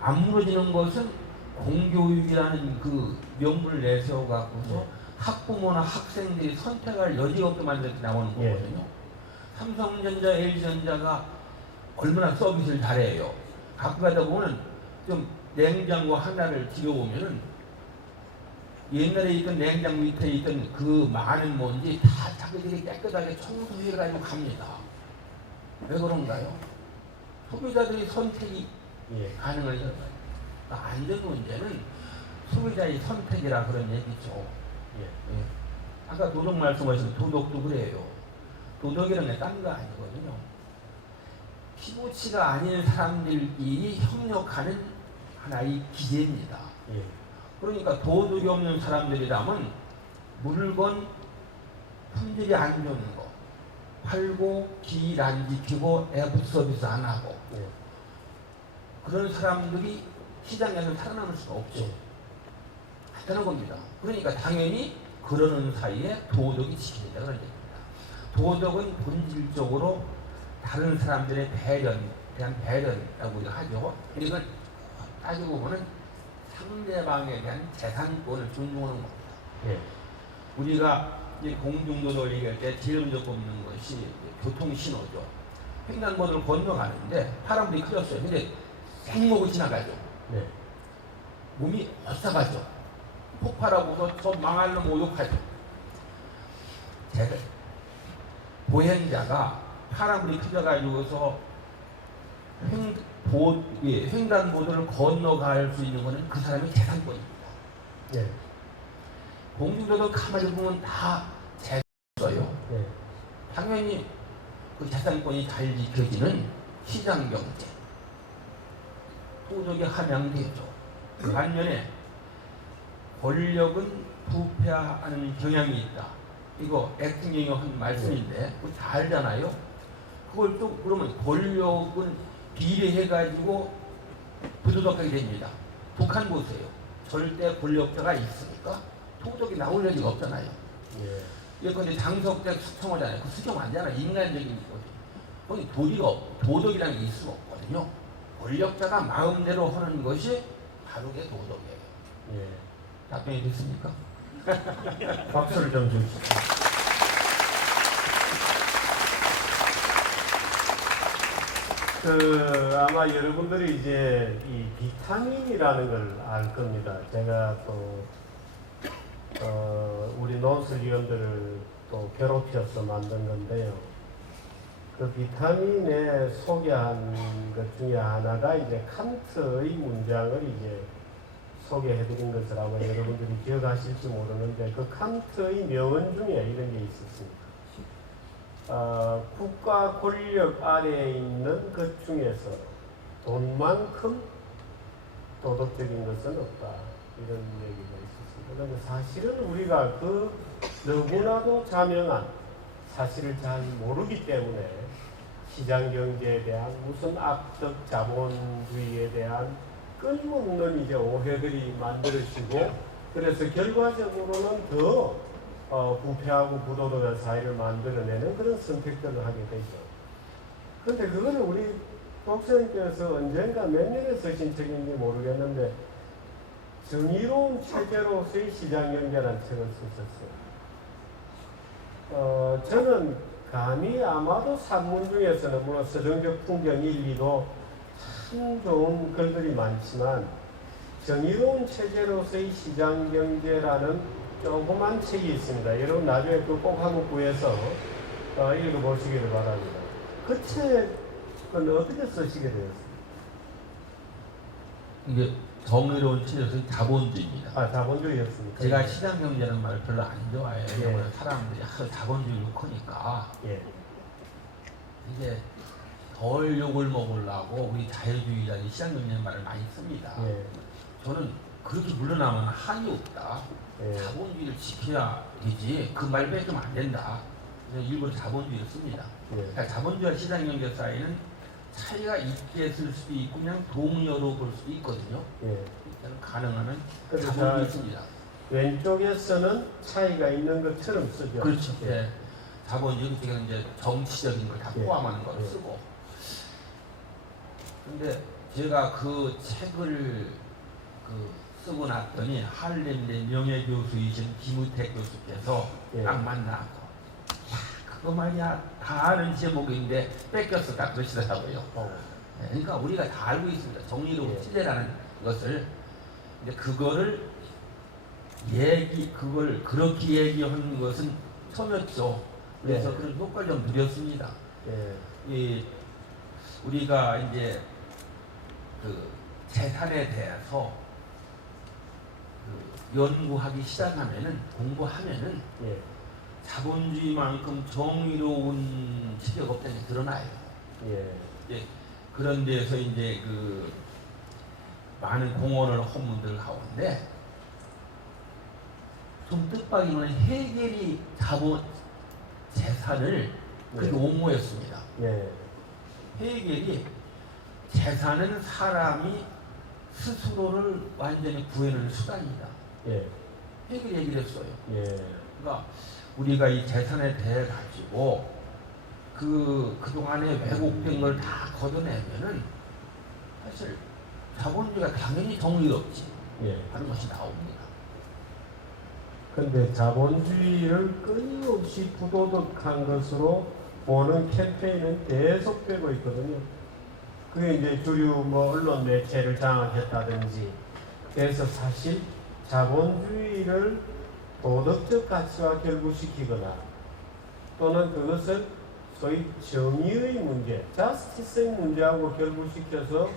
안 무너지는 것은 공교육이라는 그 명분을 내세워갖고서 학부모나 학생들이 선택할 여지가 없게 만들어서 나오는 거거든요. 삼성전자, LG전자가 얼마나 서비스를 잘해요. 갖고 가다 보면 좀 냉장고 하나를 들여오면은 옛날에 있던 냉장고 밑에 있던 그 많은 먼지 다 자기들이 깨끗하게 청소해가지고 갑니다. 왜 그런가요? 소비자들이 선택이 가능하죠. 안전 문제는 소비자의 선택이라 그런 얘기죠. 아까 도덕 말씀하신 도덕도 그래요. 도덕이라는 게 딴 거 아니거든요. 피부치가 아닌 사람들끼리 협력하는 하나의 기제입니다. 그러니까 도덕이 없는 사람들이라면 물건 품질이 안 좋은 거 팔고 길 안 지키고 애프 서비스 안 하고 그런 사람들이 시장에서 살아남을 수가 없죠. 간단한 겁니다. 그러니까 당연히 그러는 사이에 도덕이 지켜야 된다는 얘기입니다. 도덕은 본질적으로 다른 사람들의 대한 배려라고 우리가 하죠. 이건 따지고 보면 상대방에 대한 재산권을 존중하는 겁니다. 우리가 이제 공중도로를 얘기할 때 제일 먼저 꼽는 것이 교통신호죠. 횡단보도를 건너가는데 파란불이 켜졌어요. 근데 생목을 지나가죠. 몸이 어싸가죠. 폭발하고서 저 망할 놈 모욕하죠. 보행자가 파란불이 켜져가지고서 횡단보도를 건너갈 수 있는 것은 그 사람의 재산권입니다. 예. 공중도도 가만히 보면 다 재산이어요. 예. 당연히 그 재산권이 잘 지켜지는 시장경제, 도덕이 함양되죠. 반면에 권력은 부패하는 경향이 있다. 이거 대통령이 한 말씀인데 그거 다 알잖아요. 그걸 또 그러면 권력은 비례해가지고 부도덕하게 됩니다. 북한 보세요. 절대 권력자가 있으니까 도덕이 나올 여지가 없잖아요. 예. 예컨대 장석대 수청하잖아요. 그 수청 안 되잖아. 인간적인 거지. 거기 도덕이라는 게 있을 수가 없거든요. 권력자가 마음대로 하는 것이 바로 게 도덕이에요. 예. 답변이 됐습니까? 박수를 좀 주십시오. 아마 여러분들이 이제 이 비타민이라는 걸 알 겁니다. 제가 또 우리 논술위원들을 또 괴롭혀서 만든 건데요. 그 비타민에 소개한 것 중에 하나가 이제 칸트의 문장을 이제 소개해드린 것을 아마 여러분들이 기억하실지 모르는데 그 칸트의 명언 중에 이런 게 있었습니다. 국가 권력 아래에 있는 것 중에서 돈만큼 도덕적인 것은 없다. 이런 얘기가 있었습니다. 그런데 사실은 우리가 그 너무나도 자명한 사실을 잘 모르기 때문에 시장경제에 대한 무슨 악덕 자본주의에 대한 끊임없는 이제 오해들이 만들어지고 그래서 결과적으로는 더 부패하고 부도덕한 사회를 만들어내는 그런 선택들을 하게 되죠. 그런데 그거는 우리 독서님께서 언젠가 몇 년에 쓰신 책인지 모르겠는데 정의로운 체제로서의 시장경제라는 책을 쓰셨어요. 저는 감히 아마도 산문 중에서는 물론 서정적 풍경 1, 2도 참 좋은 글들이 많지만 정의로운 체제로서의 시장경제라는 조그만 책이 있습니다. 여러분 나중에 그 꼭 한번 구해서 읽어보시기를 바랍니다. 그 책은 어떻게 쓰시게 되었습니까? 이게 정의로운 체제에서 자본주의입니다. 아, 자본주의였습니까? 제가 시장경제라는 말을 별로 안 좋아해요. 예. 왜냐면 사람들이 자본주의로 크니까 예. 이제 덜 욕을 먹으려고 우리 자유주의라는 시장경제라는 말을 많이 씁니다. 예. 저는 그렇게 물러나면 한이 없다. 예. 자본주의를 지켜야 되지. 그 말 뺏으면 안 된다. 그래서 일부러 자본주의를 씁니다. 예. 그러니까 자본주의와 시장경제 사이는 차이가 있게 쓸 수도 있고 그냥 동료로 볼 수도 있거든요. 예. 가능하면 그래서 자본주의 씁니다. 왼쪽에서는 차이가 있는 것처럼 쓰죠. 그렇죠. 예. 네. 자본주의 쪽에는 이제 정치적인 걸 다 예. 포함하는 걸 예. 쓰고. 근데 제가 그 책을 쓰고 났더니 한림대 명예교수이신 김우택 교수께서 예. 딱 만나고 야 그거 말이야 다 아는 제목인데 뺏겼어 딱 그러시더라고요. 네, 그러니까 우리가 다 알고 있습니다. 정의로운 예. 체제라는 것을. 근데 그거를 그걸 그렇게 얘기하는 것은 처음이었죠. 그래서 예. 그런 효과를 좀 누렸습니다. 예. 우리가 이제 그 재산에 대해서 연구하기 시작하면은 공부하면은 예. 자본주의만큼 정의로운 체제가 없다는 게 드러나요. 예. 예, 그런 데서 이제 그 많은 공헌을 한 분들 가운데 좀 뜻밖이로는 해겔이 재산을 그렇게 옹호했습니다. 예. 해겔이 재산은 사람이 스스로를 완전히 구해내는 수단이다. 예. 해겔이 얘기를 했어요. 예. 그러니까 우리가 이 재산에 대해 가지고 그동안에 왜곡된 걸 다 걷어내면은 사실 자본주의가 당연히 정의롭지 예. 하는 것이 나옵니다. 근데 자본주의를 끊임없이 부도덕한 것으로 보는 캠페인은 계속되고 있거든요. 그게 이제 주류 언론 매체를 장악했다든지. 그래서 사실 자본주의를 도덕적 가치와 결부시키거나 또는 그것을 소위 정의의 문제, 자스티스의 문제하고 결부시켜서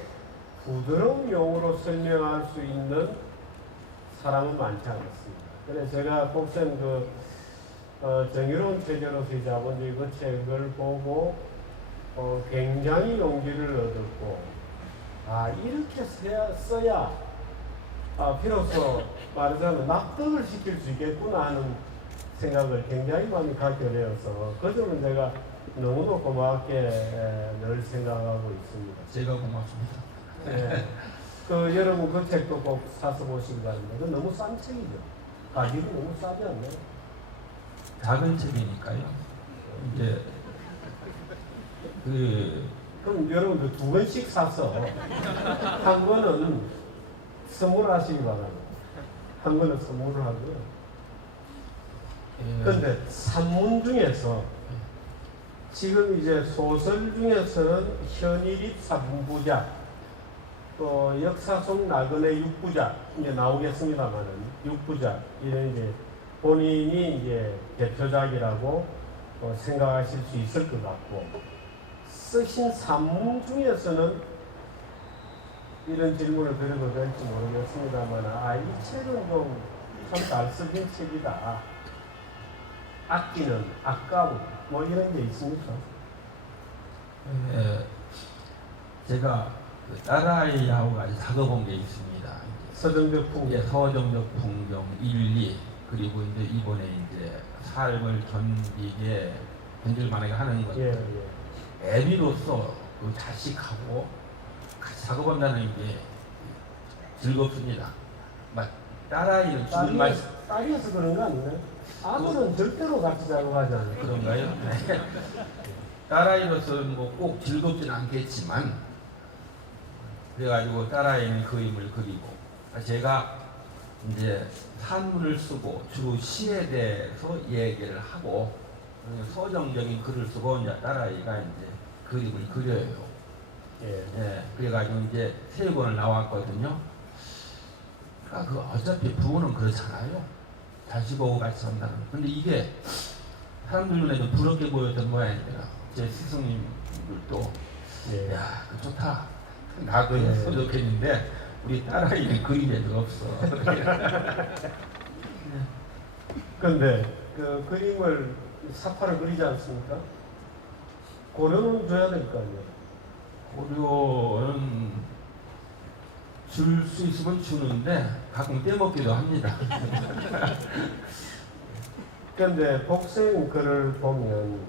부드러운 용어로 설명할 수 있는 사람은 많지 않습니다. 그래서 제가 복쌤 정의로운 체제로서의 자본주의 그 책을 보고 굉장히 용기를 얻었고, 이렇게 써야 비로소 말하자면 납득을 시킬 수 있겠구나 하는 생각을 굉장히 많이 갖게 되어서 그 점은 제가 너무나 고맙게 늘 생각하고 있습니다. 제가 고맙습니다. 네. 여러분 그 책도 꼭 사서 보시기 바랍니다. 그 너무 싼 책이죠. 가격이 너무 싸지 않나요? 작은 책이니까요. 이제 그럼 여러분들 2권씩 사서 한 권은 선물하시기 바랍니다. 한 권은 선물을 하고요. 그런데 산문 중에서 지금 이제 소설 중에서는 현일입 4분부작, 또 역사 속 나그네 6부작 이제 나오겠습니다만은 6부작 이런 이제 본인이 이제 대표작이라고 생각하실 수 있을 것 같고, 쓰신 산문 중에서는 이런 질문을 드려도 될지 모르겠습니다만, 이 책은 좀 참 잘 쓰긴 책이다, 아끼는, 아까운, 뭐 이런 게 있습니까? 제가 딸아이하고 같이 작업한 게 있습니다. 서정적 풍경. 서정적 풍경 1, 2, 그리고 이제 이번에 이제 삶을 견딜만하게 하는 것. 애비로서 그 자식하고 같이 작업한다는 게 즐겁습니다. 막 딸아이는 죽을 말. 딸이어서 그런 거 아니에요? 아들은 절대로 같이 작업하지 않아요. 그런가요? 딸아이로서는 뭐 꼭 즐겁진 않겠지만, 그래가지고 딸아이는 그림을 그리고, 제가 이제 산문을 쓰고 주로 시에 대해서 얘기를 하고 서정적인 글을 쓰고 이제 딸아이가 이제 그림을 그려요. 그래가지고 이제 3권을 나왔거든요. 그러니까 어차피 부모는 그렇잖아요. 자식하고 같이 산다는. 근데 이게 사람들 눈에 좀 부럽게 보였던 모양이에요. 제 스승님들도 야, 그 좋다. 나도 했으면 좋겠는데 우리 딸아이는 그린 애들 없어. 근데 그 그림을 사파를 그리지 않습니까? 고려는 줘야 될 거 아니에요. 고려는 줄 수 있으면 주는데 가끔 떼먹기도 합니다. 그런데 복생 글을 보면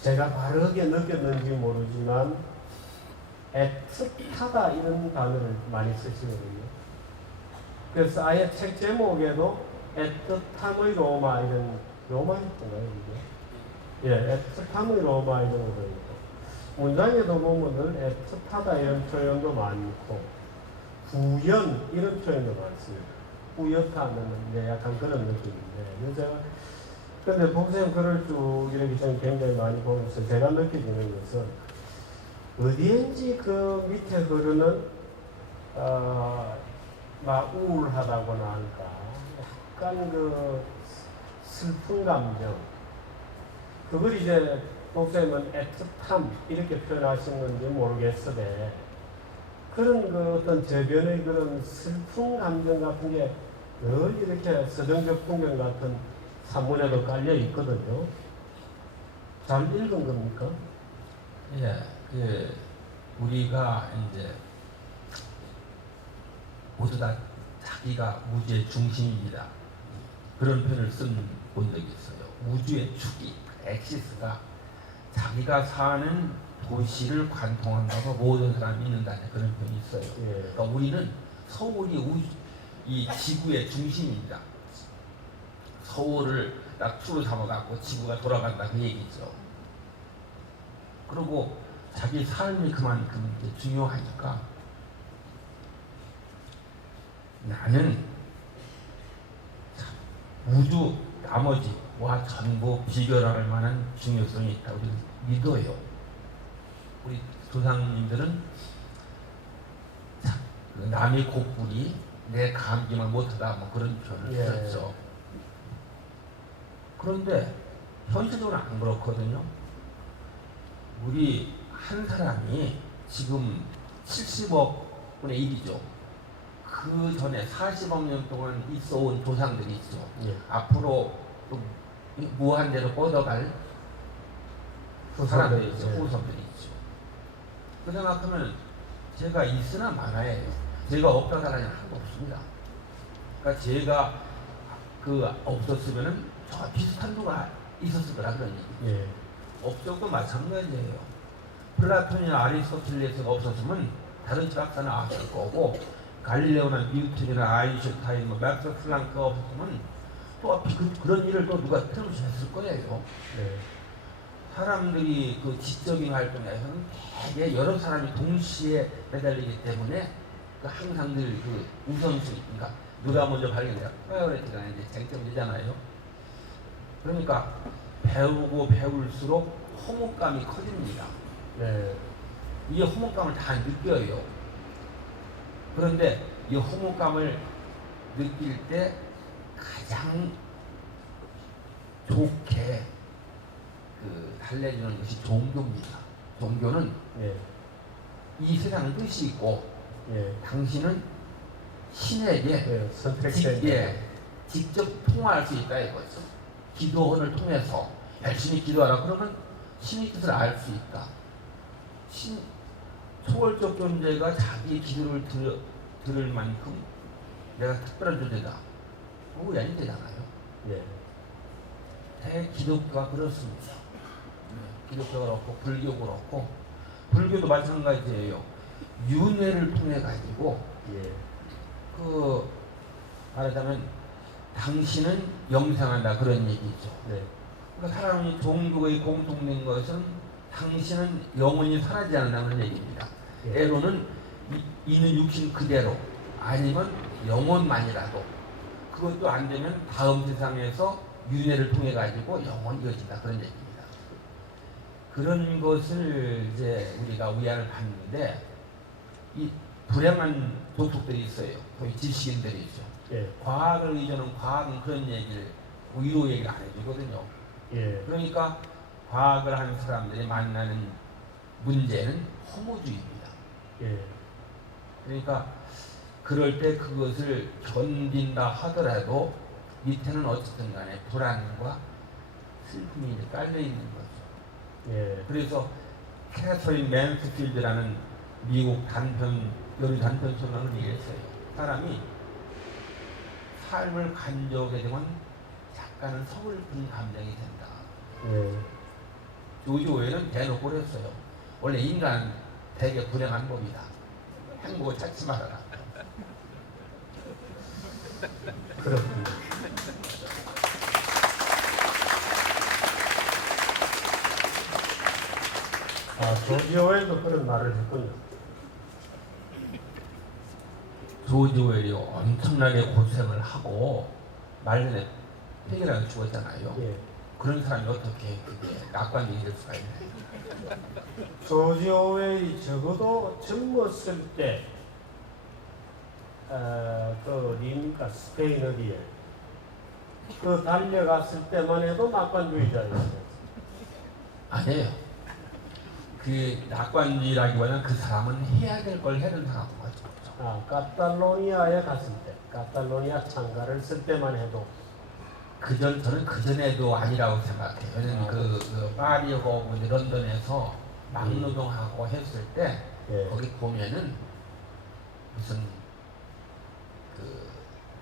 제가 바르게 느꼈는지 모르지만 애틋하다 이런 단어를 많이 쓰시거든요. 그래서 아예 책 제목에도 애틋함의 로마 이런, 로마였던가요 이게? 애틋함의 로마 이런 것도 있고, 문장에도 보면은 애틋하다 이런 표현도 많고 부연 이런 표현도 많습니다. 뿌옇다는 이제 약간 그런 느낌인데, 제가 근데 복생 글을 쭉 이렇게 저는 굉장히 많이 보면서 제가 느껴지는 것은 어디엔지 그 밑에 흐르는 막 우울하다고나 할까, 약간 그 슬픈 감정, 그걸 이제 복쌤은 애틋함 이렇게 표현하신 건지 모르겠으되 그런 그 어떤 저변의 그런 슬픈 감정 같은 게 늘 이렇게 서정적 풍경 같은 산문에도 깔려 있거든요. 잘 읽은 겁니까? 우리가 이제 모두 다 자기가 우주의 중심입니다. 그런 표현을 쓴 본 적이 있어요. 우주의 축이, 엑시스가 자기가 사는 도시를 관통한다고 모든 사람이 믿는다는 그런 표현이 있어요. 그러니까 우리는 서울이 이 지구의 중심입니다. 서울을 딱 축으로 잡아갖고 지구가 돌아간다 그 얘기죠. 그리고 자기 삶이 그만큼 중요하니까 나는 우주 나머지와 전부 비교할 만한 중요성이 있다고 믿어요. 우리 조상님들은 남의 곡불이 내 감기만 못하다 뭐 그런 표현을 썼죠. 그런데 현실적으로 안 그렇거든요. 우리 한 사람이 지금 70억 분의 1이죠. 그 전에 40억 년 동안 있어온 조상들이 있죠. 예. 앞으로 또 무한대로 뻗어갈 사람들이 있죠. 예. 후손들이 있죠. 그 생각하면 제가 있으나 마나예요. 제가 없다 사람이 하나도 없습니다. 그러니까 제가 그 없었으면은 저 비슷한 누가 있었을 거라 그런 얘기. 예. 업적도 마찬가지예요. 플라톤이나 아리스토텔레스가 없었으면 다른 철학자는 없을 거고, 갈릴레오나 뉴턴이나 아인슈타인, 맥스 플랑크가 없었으면 또 그런 일을 또 누가 틀림없이 했을 거예요. 예. 사람들이 그 지적인 활동에서는 되게 여러 사람이 동시에 매달리기 때문에 그 항상 늘 그 우선순위, 그러니까 누가 먼저 발견해야 프라이어리티가 이제 쟁점되잖아요. 그러니까 배우고 배울수록 허무감이 커집니다. 네. 이 허무감을 다 느껴요. 그런데 이 허무감을 느낄 때 가장 좋게 달래주는 것이 종교입니다. 종교는 예. 이 세상은 뜻이 있고 예. 당신은 신에게 예. 선택된. 직접 통화할 수 있다 이거죠. 기도원을 통해서 열심히 기도하라 그러면 신의 뜻을 알 수 있다. 초월적 존재가 자기 기도를 들을 만큼 내가 특별한 존재다. 그거 아니 되잖아요. 예. 기독교가 그렇습니다. 기독교가 그렇고 불교가 그렇고, 불교도 마찬가지예요. 윤회를 통해 가지고 예. 말하자면 당신은 영생한다 그런 얘기죠. 네. 그러니까 사람이 종교의 공통된 것은 당신은 영원히 사라지지 않는다는 얘기입니다. 예. 때로는 이는 육신 그대로, 아니면 영혼만이라도, 그것도 안 되면 다음 세상에서 윤회를 통해 가지고 영원히 이어진다 그런 얘기입니다. 그런 것을 이제 우리가 위안을 받는데, 이 불행한 도둑들이 있어요. 거의 지식인들이죠. 예. 과학을 의존한 과학은 그런 얘기를, 위로 얘기를 안 해주거든요. 예. 그러니까 과학을 하는 사람들이 만나는 문제는 허무주의입니다. 예. 그러니까 그럴 때 그것을 견딘다 하더라도 밑에는 어쨌든 간에 불안과 슬픔이 이제 깔려 있는 거죠. 예. 그래서 캐서린 맨스필드라는 미국 여류 단편 소설을 얘기했어요. 사람이 삶을 간직하게 되면 약간은 서글픈 감정이 된다. 예. 조지 오웰은 대놓고 그랬어요. 원래 인간 되게 불행한 법이다. 행복을 찾지 말아라. 그렇군요. 조지 오웰도 그런 말을 했군요. 조지 오웰이 엄청나게 고생을 하고 말년에 폐기라고 죽었잖아요. 예. 그런 사람이 어떻게 그게 낙관적이 될 수가 있나요? 조지 오웰이 적어도 젊었을 때, 어디입니까? 스페인 어디에? 달려갔을 때만 해도 낙관주의자였어요. 아니에요. 그 낙관주의라기보다는 그 사람은 해야 될 걸 해는 사람인 거죠. 카탈로니아에 갔을 때, 카탈로니아 창가를 쓸 때만 해도. 저는 그전에도 아니라고 생각해요. 왜냐면 파리하고 런던에서 막노동하고 했을 때, 예. 거기 보면은 무슨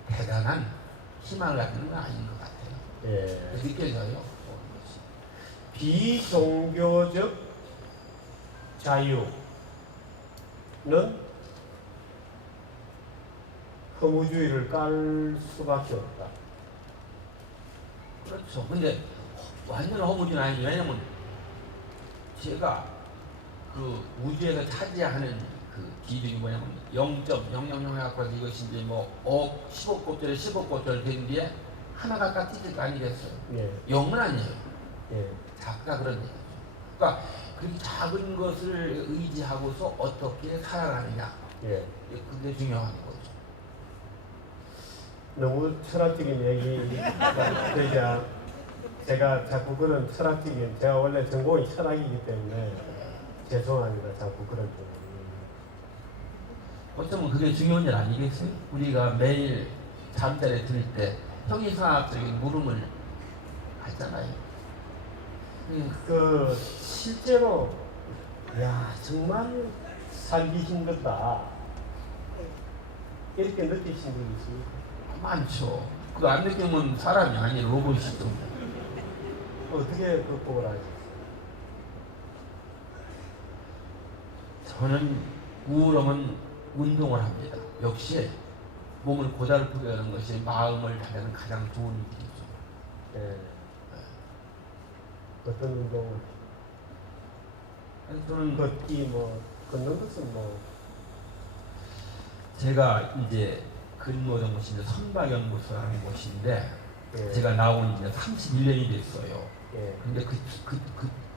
대단한 희망을 가지는 건 아닌 것 같아요. 예. 느껴져요. 비종교적 자유는 허무주의를 깔 수밖에 없다. 그렇죠. 근데 완전 허무주의는 아니죠. 왜냐면 제가 그 우주에서 차지하는 그 기준이 뭐냐면 0.000 해갖고 이것이 이제 뭐 10억 곱절에 10억 곱절 된 뒤에 하나가 딱 찢을 거 아니겠어요. 예. 0은 아니에요. 예. 작다 그런 얘기죠. 그러니까 그렇게 작은 것을 의지하고서 어떻게 살아가느냐. 예. 그게 중요한 거죠. 너무 철학적인 얘기가 되지 제가 자꾸 그런 철학적인, 제가 원래 전공이 철학이기 때문에 죄송합니다. 자꾸 그런 좀. 어쩌면 그게 중요한 일 아니겠어요? 우리가 매일 잠자리에 들 때 형이상학적인 물음을 하잖아요. 그 실제로 야 정말 살기 힘들다 이렇게 느끼신 분 있습니까? 많죠. 그거 안 느끼면 사람이 아닌 로봇이죠. 어떻게 극복을 하셨어요? 저는 우울함은 운동을 합니다. 역시 몸을 고달프게 하는 것이 마음을 달래는 가장 좋은 일이죠. 예. 어떤 운동을? 아니, 저는 걷기 뭐 걷는 것은 뭐 제가 이제 근무하던 곳이 이제 선박연구소라는 곳인데 예. 제가 나온 지 31년이 됐어요. 예. 근데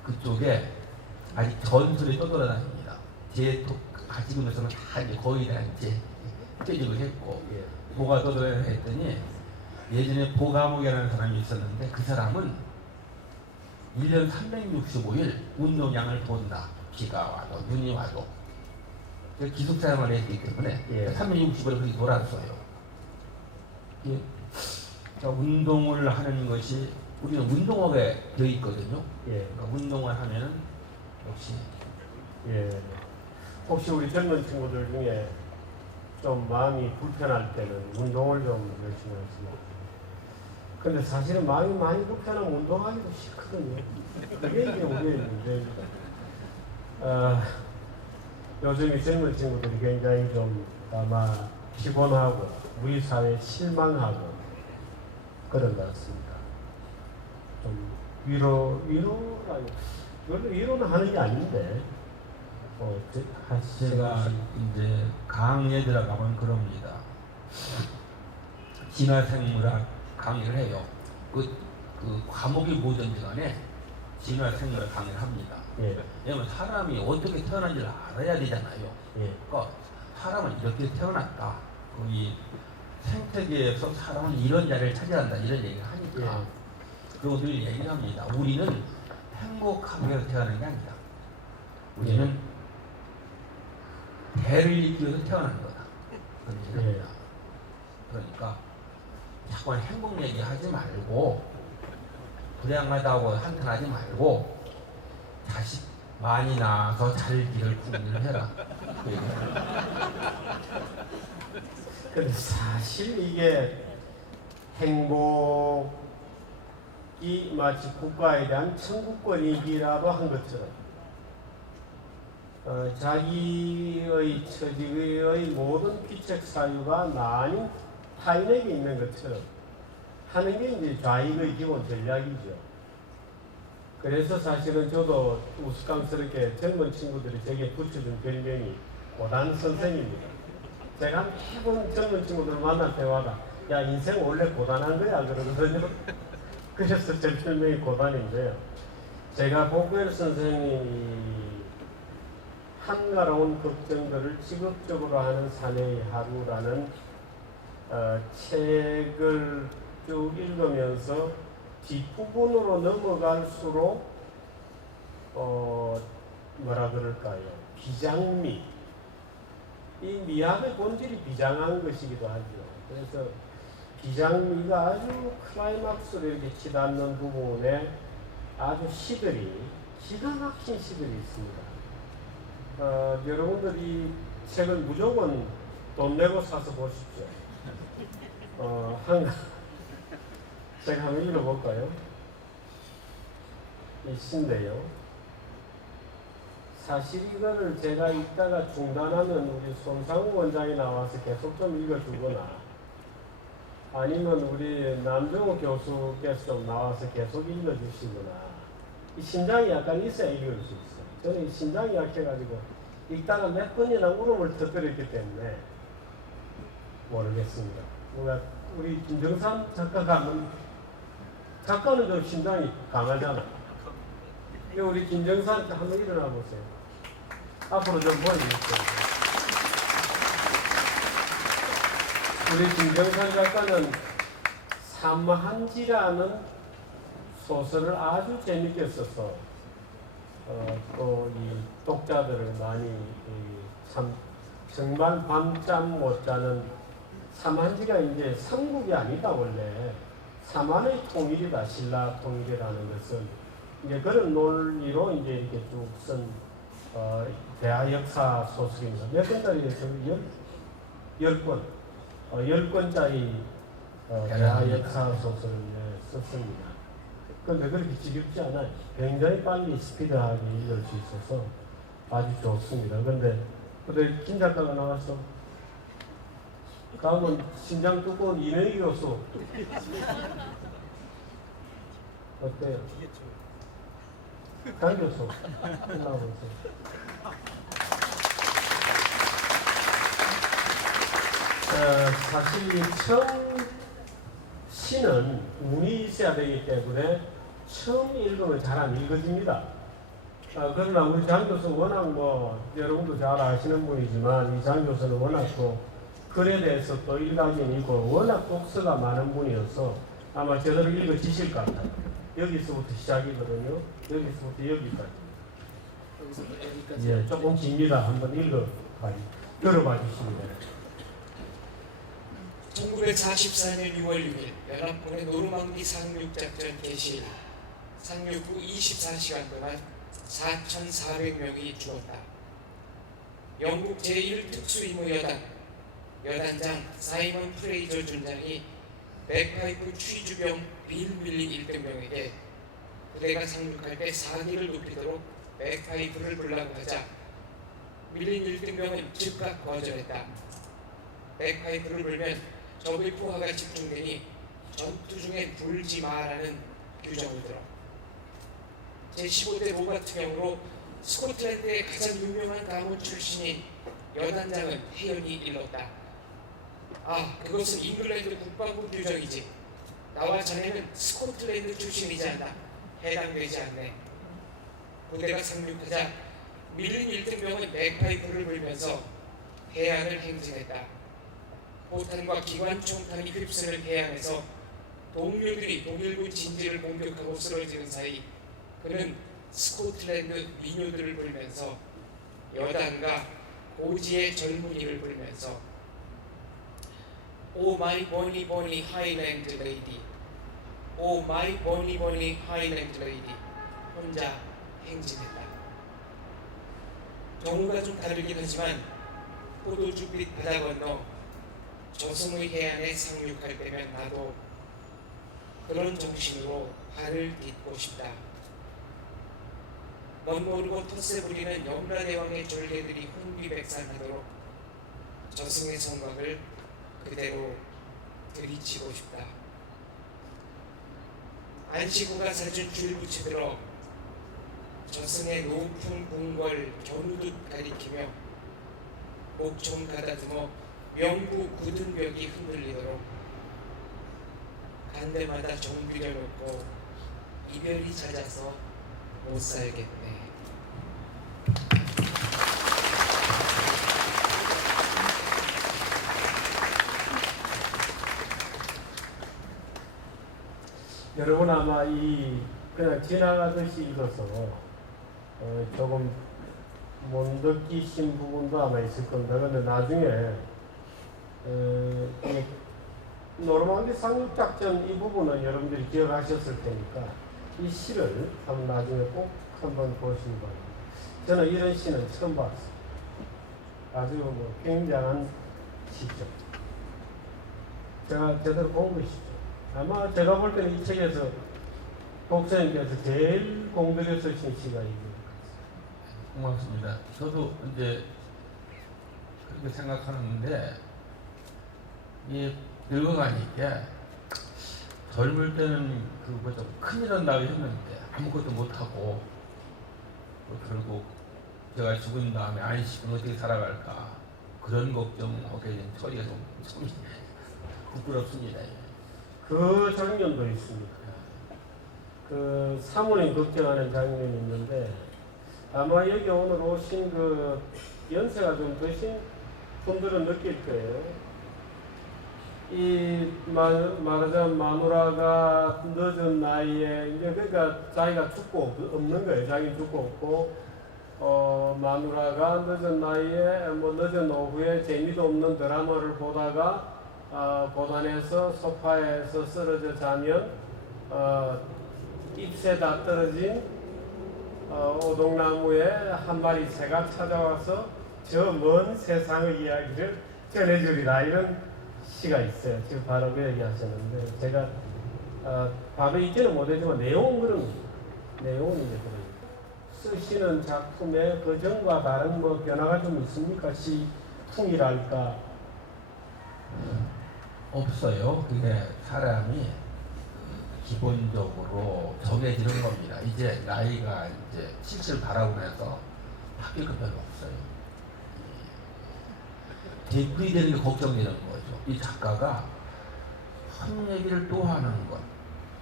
그쪽에 아직 전설이 떠돌아다닙니다. 제 가지고 있는 것은 다 이제 거의 다 이제 깨지고 했고 예. 뭐가 떠돌아다니나 했더니 예전에 보감옥이라는 사람이 있었는데 그 사람은 1년 365일 운동량을 본다. 비가 와도 눈이 와도 기숙사생활을 했기 때문에 예. 365일 그렇게 돌았어요. 운동을 하는 것이 우리는 운동하게 되어 있거든요. 예. 그러니까 운동을 하면은 역시 예. 혹시 우리 젊은 친구들 중에 좀 마음이 불편할 때는 운동을 좀 열심히 하시나요? 근데 사실은 마음이 많이 불편하면 운동하기도 싫거든요. 그게 이제 우리의 문제입니다. 요즘 이 젊은 친구들이 굉장히 좀 아마 피곤하고 우리 사회에 실망하고 그런 것 같습니다. 좀 위로라고 원래 위로는 하는 게 아닌데 제가 이제 강의에 들어가면 그럽니다. 진화생물학 강의를 해요. 그 과목이 뭐든지 간에 진화생물학 강의를 합니다. 예. 왜냐면 사람이 어떻게 태어난지를 알아야 되잖아요. 예. 그러니까 사람은 이렇게 태어났다. 이 생태계에서 사람은 이런 자리를 차지한다. 이런 얘기를 하니까. 예. 그리고 늘 얘기를 합니다. 우리는 행복하게 해서 태어난 게 아니다. 우리는 대를 잇기 위해서 태어난 거다. 그런 얘기를 합니다. 그러니까 자꾸 행복 얘기하지 말고 불행하다고 한탄하지 말고 자식 많이 낳아서 살기를 궁리를 해라. 그 얘기를. 근데 사실 이게 행복이 마치 국가에 대한 청구권이기라도 한 것처럼 자기의 처지의 모든 귀책 사유가 나 아닌 타인에게 있는 것처럼 하는 게 이제 좌익의 기본 전략이죠. 그래서 사실은 저도 우스꽝스럽게 젊은 친구들이 제게 붙여준 별명이 고단 선생입니다. 제가 매번 젊은 친구들 만날 때마다 야 인생 원래 고단한 거야 그러거든요. 그래서 제 별명이 고단인데요. 제가 복웰 선생님이 한가로운 걱정들을 직업적으로 하는 사내의 하루라는 책을 쭉 읽으면서 뒷부분으로 넘어갈수록 뭐라 그럴까요? 비장미 이 미학의 본질이 비장한 것이기도 하죠. 그래서 비장미가 아주 클라이막스로 이렇게 치닫는 부분에 아주 시들이 기가 막힌 시들이 있습니다. 여러분들 이 책을 무조건 돈 내고 사서 보십시오. 제가 한번 읽어볼까요? 이 시인데요. 사실 이거를 제가 읽다가 중단하면 우리 손상우 원장이 나와서 계속 좀 읽어주거나 아니면 우리 남정우 교수께서 좀 나와서 계속 읽어주시거나 이 심장이 약간 있어야 읽을 수 있어요. 저는 이 심장이 약해가지고 읽다가 몇 번이나 울음을 터뜨렸기 때문에 모르겠습니다. 우리 김정삼 작가가 작가는 좀 심장이 강하잖아. 우리 김정삼 한번 일어나 보세요. 앞으로 좀 보여주세요. 우리 김정삼 작가는 삼한지라는 소설을 아주 재밌게 써서 또 이 독자들을 많이 참 정말 밤잠 못 자는 삼한지가 이제 삼국이 아니다. 원래 삼한의 통일이다. 신라 통일이라는 것은 이제 그런 논리로 이제 이렇게 쭉 쓴 대하 역사 소설입니다. 몇 권짜리에서 10권, 10권짜리 대하 역사 소설을 썼습니다. 그런데 그렇게 지겹지 않아요. 굉장히 빨리 스피드하게 읽을 수 있어서 아주 좋습니다. 그런데 김 작가가 나와서 다음은 신장 두꺼운 이명희 교수 어때요? 강 교수 나와보세요. 사실 처음 시는 운이 있어야 되기 때문에 처음 읽으면 잘 안 읽어집니다. 그러나 우리 장 교수는 워낙 여러분도 잘 아시는 분이지만 이 장 교수는 워낙 또 글에 대해서 또 일각견이고 워낙 독서가 많은 분이어서 아마 제대로 읽어지실 것 같아요. 여기서부터 시작이거든요. 여기서부터 여기까지. 예, 조금 깁니다. 한번 들어봐 주시면 돼요. 1944년 6월 6일 연합군의 노르망디 상륙작전 개시 상륙 후 24시간 동안 4,400명이 죽었다. 영국 제1특수임무여단 여단장 사이먼 프레이저 준장이 백파이프 취주병 빌 밀리 1등병에게 부대가 상륙할 때 사기를 높이도록 백파이프를 불라고 하자 밀린 1등병은 즉각 거절했다. 백파이프를 불면 적의 포화가 집중되니 전투 중에 불지 마라는 규정을 들어 제15대 로바트명으로 스코틀랜드의 가장 유명한 가문 출신인 여단장은 해연이 일렀다. 그것은 잉글랜드 국방부 규정이지. 나와 자네는 스코틀랜드 출신이지 않나. 해당되지 않네. 부대가 상륙하자 밀린 1등병은 백파이프를 불면서 해안을 행진했다. 포탄과 기관총탄이 휩쓰는 해안에서 동료들이 독일군 진지를 공격하고 쓰러지는 사이 그는 스코틀랜드 민요들을 부르면서 여단과 고지의 젊은이를 부르면서 Oh my bonny bonny Highland lady, Oh my bonny bonny Highland lady 혼자 행진했다. 경우가 좀 다르긴 하지만 포도주빛 바다 건너 저승의 해안에 상륙할 때면 나도 그런 정신으로 발을 딛고 싶다. 넌 모르고 텃세 부리는 염라대왕의 졸개들이 혼비백산하도록 저승의 성곽을 그대로 들이치고 싶다. 안시구가 사준 줄 붙이들어 저승의 높은 궁궐 겨누듯 가리키며 목총 가다듬어 명부 굳은 벽이 흔들리도록 간대마다 정비려 놓고 이별이 잦아서 못 살겠네. 여러분 아마 그냥 지나가듯이 읽어서 조금 못 느끼신 부분도 아마 있을 겁니다. 그런데 나중에 노르망디 상륙작전 이 부분은 여러분들이 기억하셨을 테니까 이 시를 한번 나중에 꼭 한번 보시기 바랍니다. 저는 이런 시는 처음 봤어요. 아주 굉장한 시죠. 제가 제대로 본 것이죠. 아마 제가 볼 때는 이 책에서 독자님께서 제일 공들여 쓰신 시가 이거. 고맙습니다. 저도 이제 그렇게 생각하는데 늙어가니까 젊을 때는 큰일 난다고 했는데 아무것도 못하고 결국 제가 죽은 다음에 안식은 어떻게 살아갈까 그런 걱정하게 된 처리가 좀 부끄럽습니다. 그 장면도 있습니다. 그 사모님 걱정하는 장면이 있는데 아마 여기 오늘 오신 연세가 좀 드신 분들은 느낄 거예요. 말하자면 마누라가 늦은 나이에 이제 그러니까 자기가 죽고 없는 거예요. 자기는 죽고 없고 마누라가 늦은 나이에 뭐 늦은 오후에 재미도 없는 드라마를 보다가 고단해서 소파에서 쓰러져 자면 잎새 다 떨어진 오동나무에 한 마리 새가 찾아와서 저 먼 세상의 이야기를 전해주리라, 이런 시가 있어요. 지금 바로 그 얘기하셨는데 제가 바로 읽지는 못했지만 내용은 그런 거예요. 내용은 이제 그런 거예요. 쓰시는 작품에 그전과 다른 뭐 변화가 좀 있습니까? 시풍이랄까? 없어요. 그게 사람이 기본적으로 정해지는 겁니다. 이제 나이가 이제 70을 바라보면서 바뀔 거 별로 없어요. 대풀이 되는 게 걱정되는 거죠. 이 작가가 한 얘기를 또 하는 것.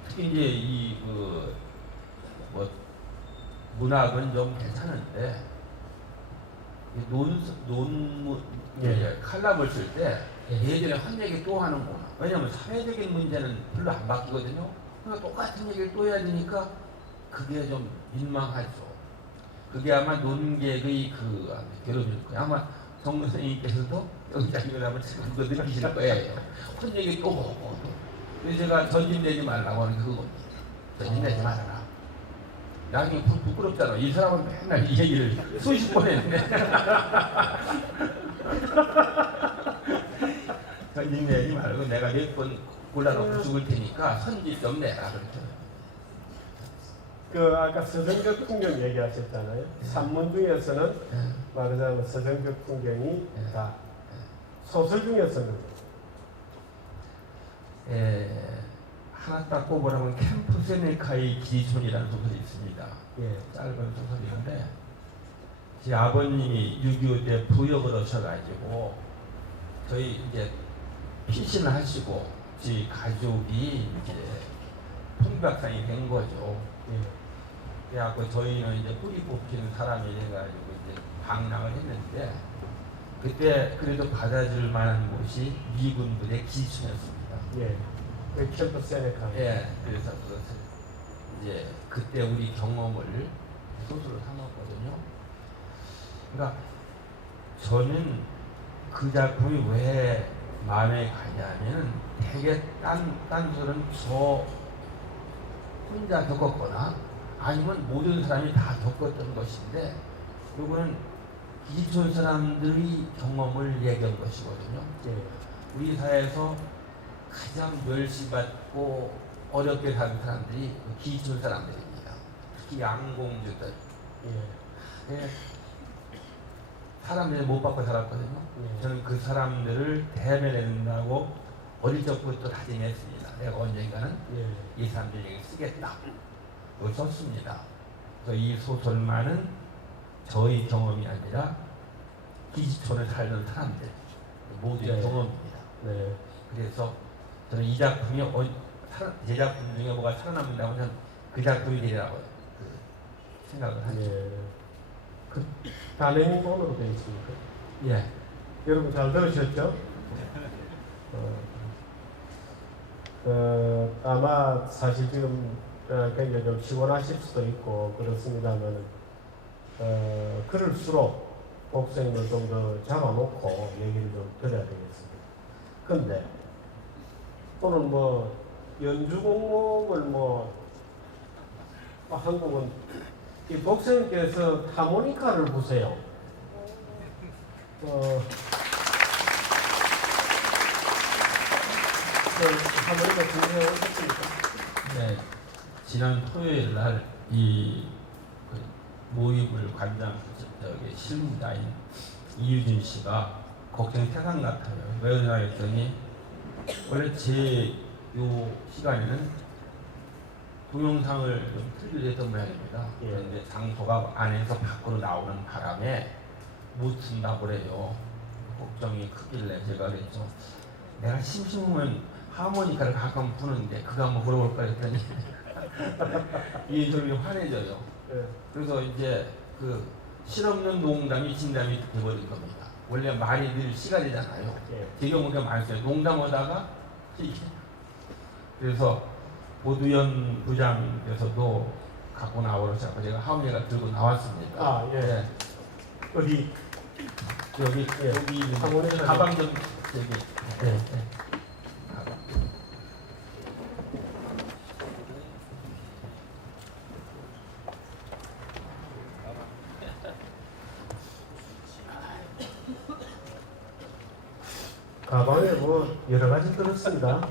특히 이제 이 뭐 문학은 좀 괜찮은데 칼럼을 쓸 때 예전에 한 얘기 또 하는구나. 왜냐하면 사회적인 문제는 별로 안 바뀌거든요. 그러니까 똑같은 얘기를 또 해야 되니까 그게 좀 민망하죠. 그게 아마 논객의 괴로움일 거예요. 아마 정 선생님께서도 여기다 일어나면 지금 그거 느끼실 거예요. 한 얘기 또 보고. 그래서 제가 전진내지 말라고 하는 게 그겁니다. 전진내지 말아라. 나중에 부끄럽잖아. 이 사람은 맨날 이 얘기를 수십 번 했는데. 전진내지 말고 내가 몇 번 골라놓고 죽을 테니까 선지 좀 내라. 그렇죠. 아까 서정적 풍경 얘기하셨잖아요. 산문 중에서는 말하자면 서정적 풍경이 다 소설 중에서는 하나 딱 꼽으라면 캠프 세네카의 기촌이라는 소설이 있습니다. 예. 짧은 소설인데 제 아버님이 6.25 때 부역을 하셔가지고 저희 이제 피신을 하시고 저희 가족이 이제 통박상이 된 거죠. 예. 그래갖고 저희는 이제 뿌리 뽑히는 사람이 돼가지고 이제 방랑을 했는데 그때 그래도 받아줄 만한 곳이 미군들의 기촌이었습니다. 예. 캠프 세네카. 예. 그래서 그것을 이제 그때 우리 경험을 소설로 삼았거든요. 그러니까 저는 그 작품이 왜 마음에 가냐면 되게 딴 소설은 저 혼자 겪었거나 아니면 모든 사람이 다 겪었던 것인데 요거는 기촌 사람들의 경험을 얘기한 것이거든요. 예. 우리 사회에서 가장 멸시받고 어렵게 사는 사람들이 기촌 사람들입니다. 특히 양공주들. 예. 사람들이 못 받고 살았거든요. 예. 저는 그 사람들을 대면한다고 어릴 적부터 다짐했습니다. 내가 언젠가는 예. 이 사람들 얘기 쓰겠다. 그걸 썼습니다. 그래서 이 소설만은 저의 경험이 아니라 기촌에 살던 사람들 모두의 네. 경험입니다. 네. 그래서 저는 이 작품이 제 작품 중에 뭐가 살아남는다고 저는 그 작품이 되리라고 생각을 하죠. 예. 그 단행본으로 되어 있습니까? 예. 여러분 잘 들으셨죠? 아마 사실 지금 굉장히 좀 피곤하실 수도 있고 그렇습니다만 그럴수록 복생을 좀 더 잡아놓고 얘기를 좀 드려야 되겠습니다. 근데 오늘 뭐 연주 공목을 한국은 이 복생께서 하모니카를 부세요. 하모니카 준비해 오셨습니까? 네. 지난 토요일 날 이 모임을 관장 실무자인 이유진 씨가 걱정이 태산 같아요. 왜 그러냐 했더니 원래 제 요 시간에는 동영상을 좀 틀기로 했던 모양입니다. 예. 그런데 장소가 안에서 밖으로 나오는 바람에 못 쓴다고 그래요. 걱정이 크길래 제가 그랬죠. 내가 심심하면 하모니카를 가끔 부는데 그거 한번 물어볼까 했더니 이 저기 화내져요. 예. 그래서 이제 그 실없는 농담이 진담이 돼버린 겁니다. 원래 말이 늘 시간이잖아요. 예. 제 경우가 많았어요. 농담하다가 이게. 그래서 오두현 부장께서도 갖고 나오라고 제가 하은이가 들고 나왔습니다. 아, 예. 네. 어디? 여기 예. 여기 있는 상원에 가방 좀 여기. 예. 네. 가방. 가방에 뭐 여러 가지 들었습니다.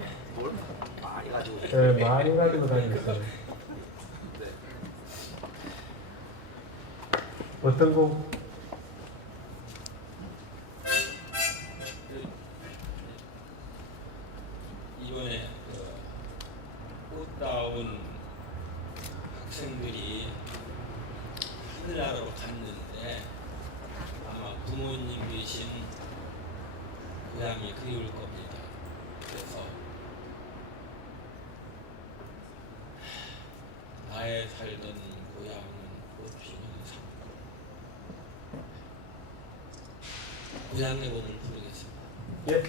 많이 가지고 예, 많이 가지고 다녔어요. 어떤 곡? 이번에 꽃다운 학생들이 하늘나라로 갔는데 아마 부모님 계신 고향이 그리울 겁니다. 그래서 나의 살던 고향은 꽃피는 산. 고향의 몸을 부르겠습니다. 예.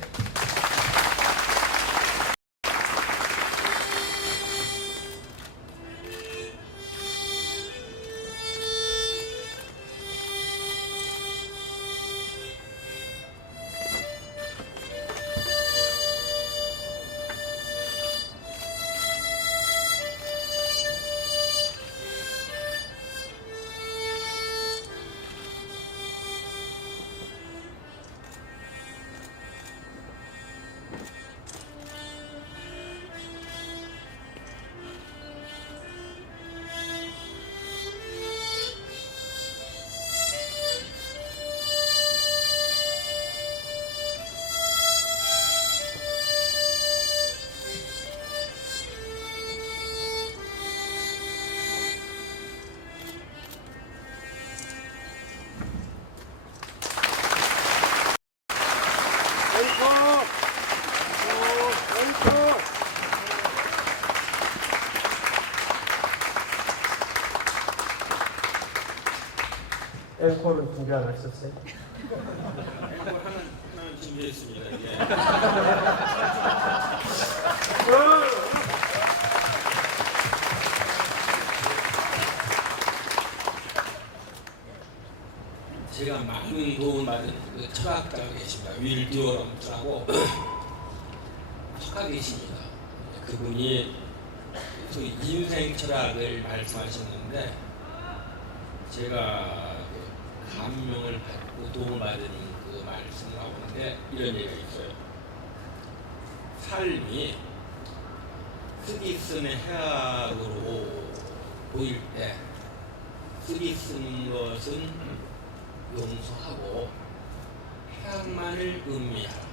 앵콜은 준비 안 하셨어요? 앵콜 하나는 준비했습니다. 예. 제가 많은 도움을 받은 그 철학자가 계십니다. 윌 듀어럼스라고 철학가 계십니다. 그분이 소위 인생 철학을 말씀하셨는데 제가 그 감명을 받고 도움을 받은 그 말씀 가운데 이런 얘기가 있어요. 삶이 쓰디 쓰는 해악으로 보일 때 쓰디 쓴 것은 용서하고 해악만을 의미하라.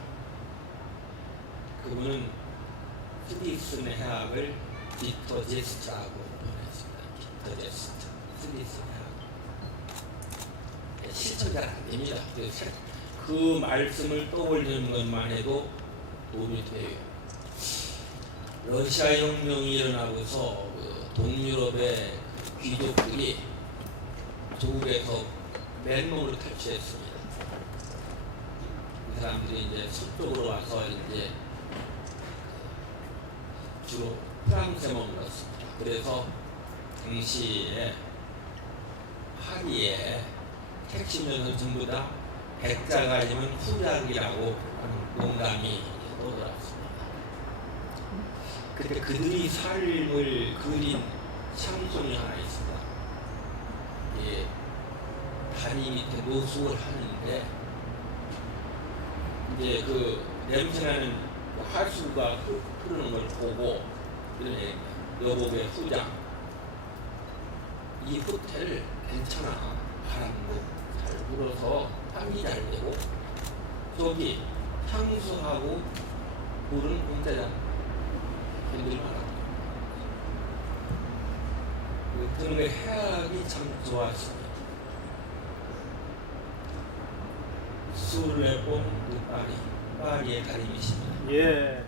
그분은 쓰디 쓰는 해악을 비터 제스트라고 표현했습니다. 비터 제스트, 쓰디 쓰는 해악. 실천잘 안 됩니다. 그 말씀을 떠올리는 것만 해도 도움이 돼요. 러시아 혁명이 일어나고서 그 동유럽의 귀족들이 조국에서 맨몸으로 탈취했습니다. 그 사람들이 이제 서쪽으로 와서 이제 주로 프랑스에 머물렀습니다. 그래서 당시에 파리에 택시면서 전부 다 백자가 아니면 후작이라고 하는 농담이 떠돌았습니다. 그때 그들이 삶을 그린 샹송이 하나 있습니다. 예, 다리 밑에 노숙을 하는데 이제 그 냄새나는 하수가 흐르는 걸 보고 이런 얘기입니다. 여보의 후장, 이 호텔 괜찮아. 바람도 잘 불어서 환기 잘 되고 저기 향수하고 물은 공짜잖아. 견딜만하다. 그런 게 해악이 참 좋았습니다. 술래뽕 파리의 달인이십니다. 예.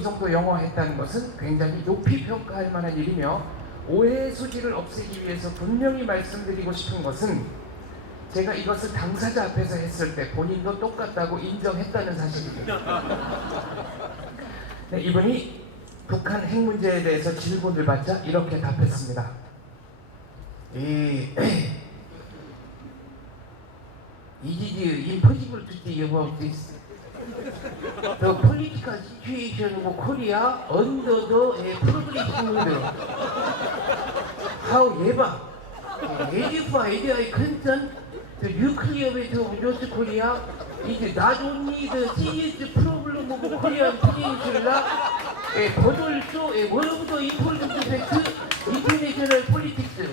이 정도 영어 했다는 것은 굉장히 높이 평가할 만한 일이며, 오해의 소지를 없애기 위해서 분명히 말씀드리고 싶은 것은 제가 이것을 당사자 앞에서 했을 때 본인도 똑같다고 인정했다는 사실입니다. 네, 이분이 북한 핵 문제에 대해서 질문을 받자 이렇게 답했습니다. It is impossible to think about this. The political situation of Korea under the progressive order. However, as far as I concerned, the nuclear weapon of North Korea is not only the serious problem of Korean peninsula, but also one of the important aspects of international politics.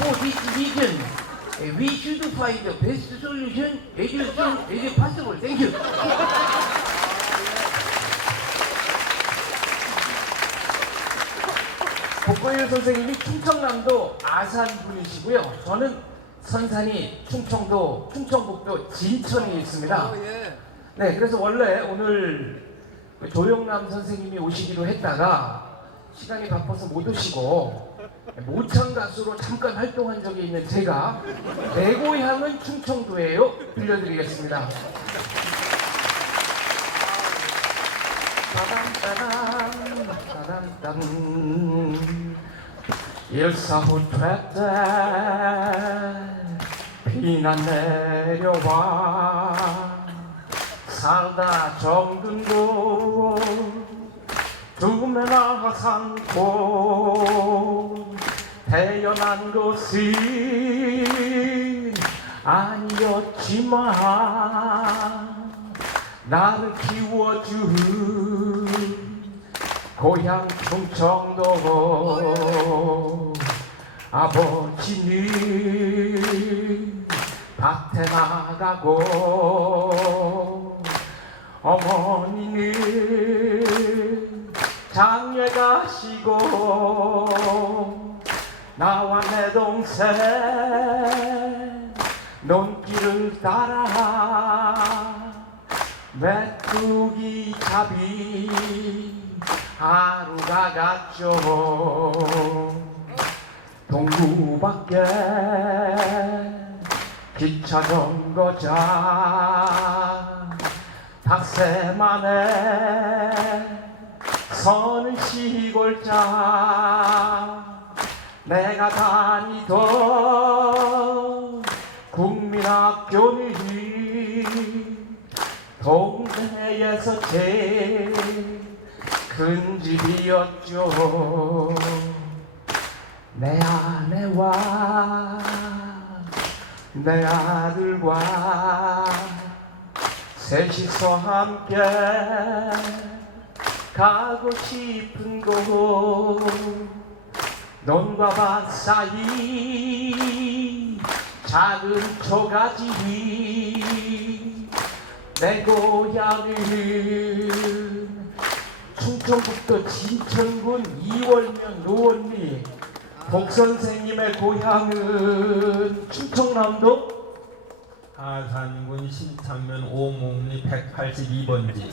For this reason, we should find the best solution as soon as possible. Thank you. 복고일 선생님이 충청남도 아산 분이시고요. 저는 선산이 충청북도 진천에 있습니다. 네, 그래서 원래 오늘 조영남 선생님이 오시기로 했다가 시간이 바빠서 못 오시고 모창 가수로 잠깐 활동한 적이 있는 제가 내 고향은 충청도예요 들려드리겠습니다. 따담따담 일사후퇴 때 비난 내려와 살다 정든도 두메나 산고 태어난 것이 아니었지만 나를 키워준 고향 충청도 아버지는 밭에 나가고 어머니는 장에 가시고 나와 내 동생 논길을 따라 메뚜기 잡이 하루가 갔죠. 동구밖에 기차 정거장 닭새만에 서는 시골장 내가 다니던 국민학교는 동네에서 제일 큰 집이었죠. 내 아내와 내 아들과 셋이서 함께 가고 싶은 곳 논과 밭 사이 작은 초가집 내 고향은 충청북도 진천군 이월면 노원리 복선생님의 고향은 충청남도 아산군 신창면 오목리 182번지.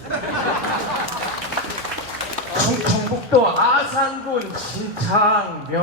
충청북도 아산군 신창면이에요.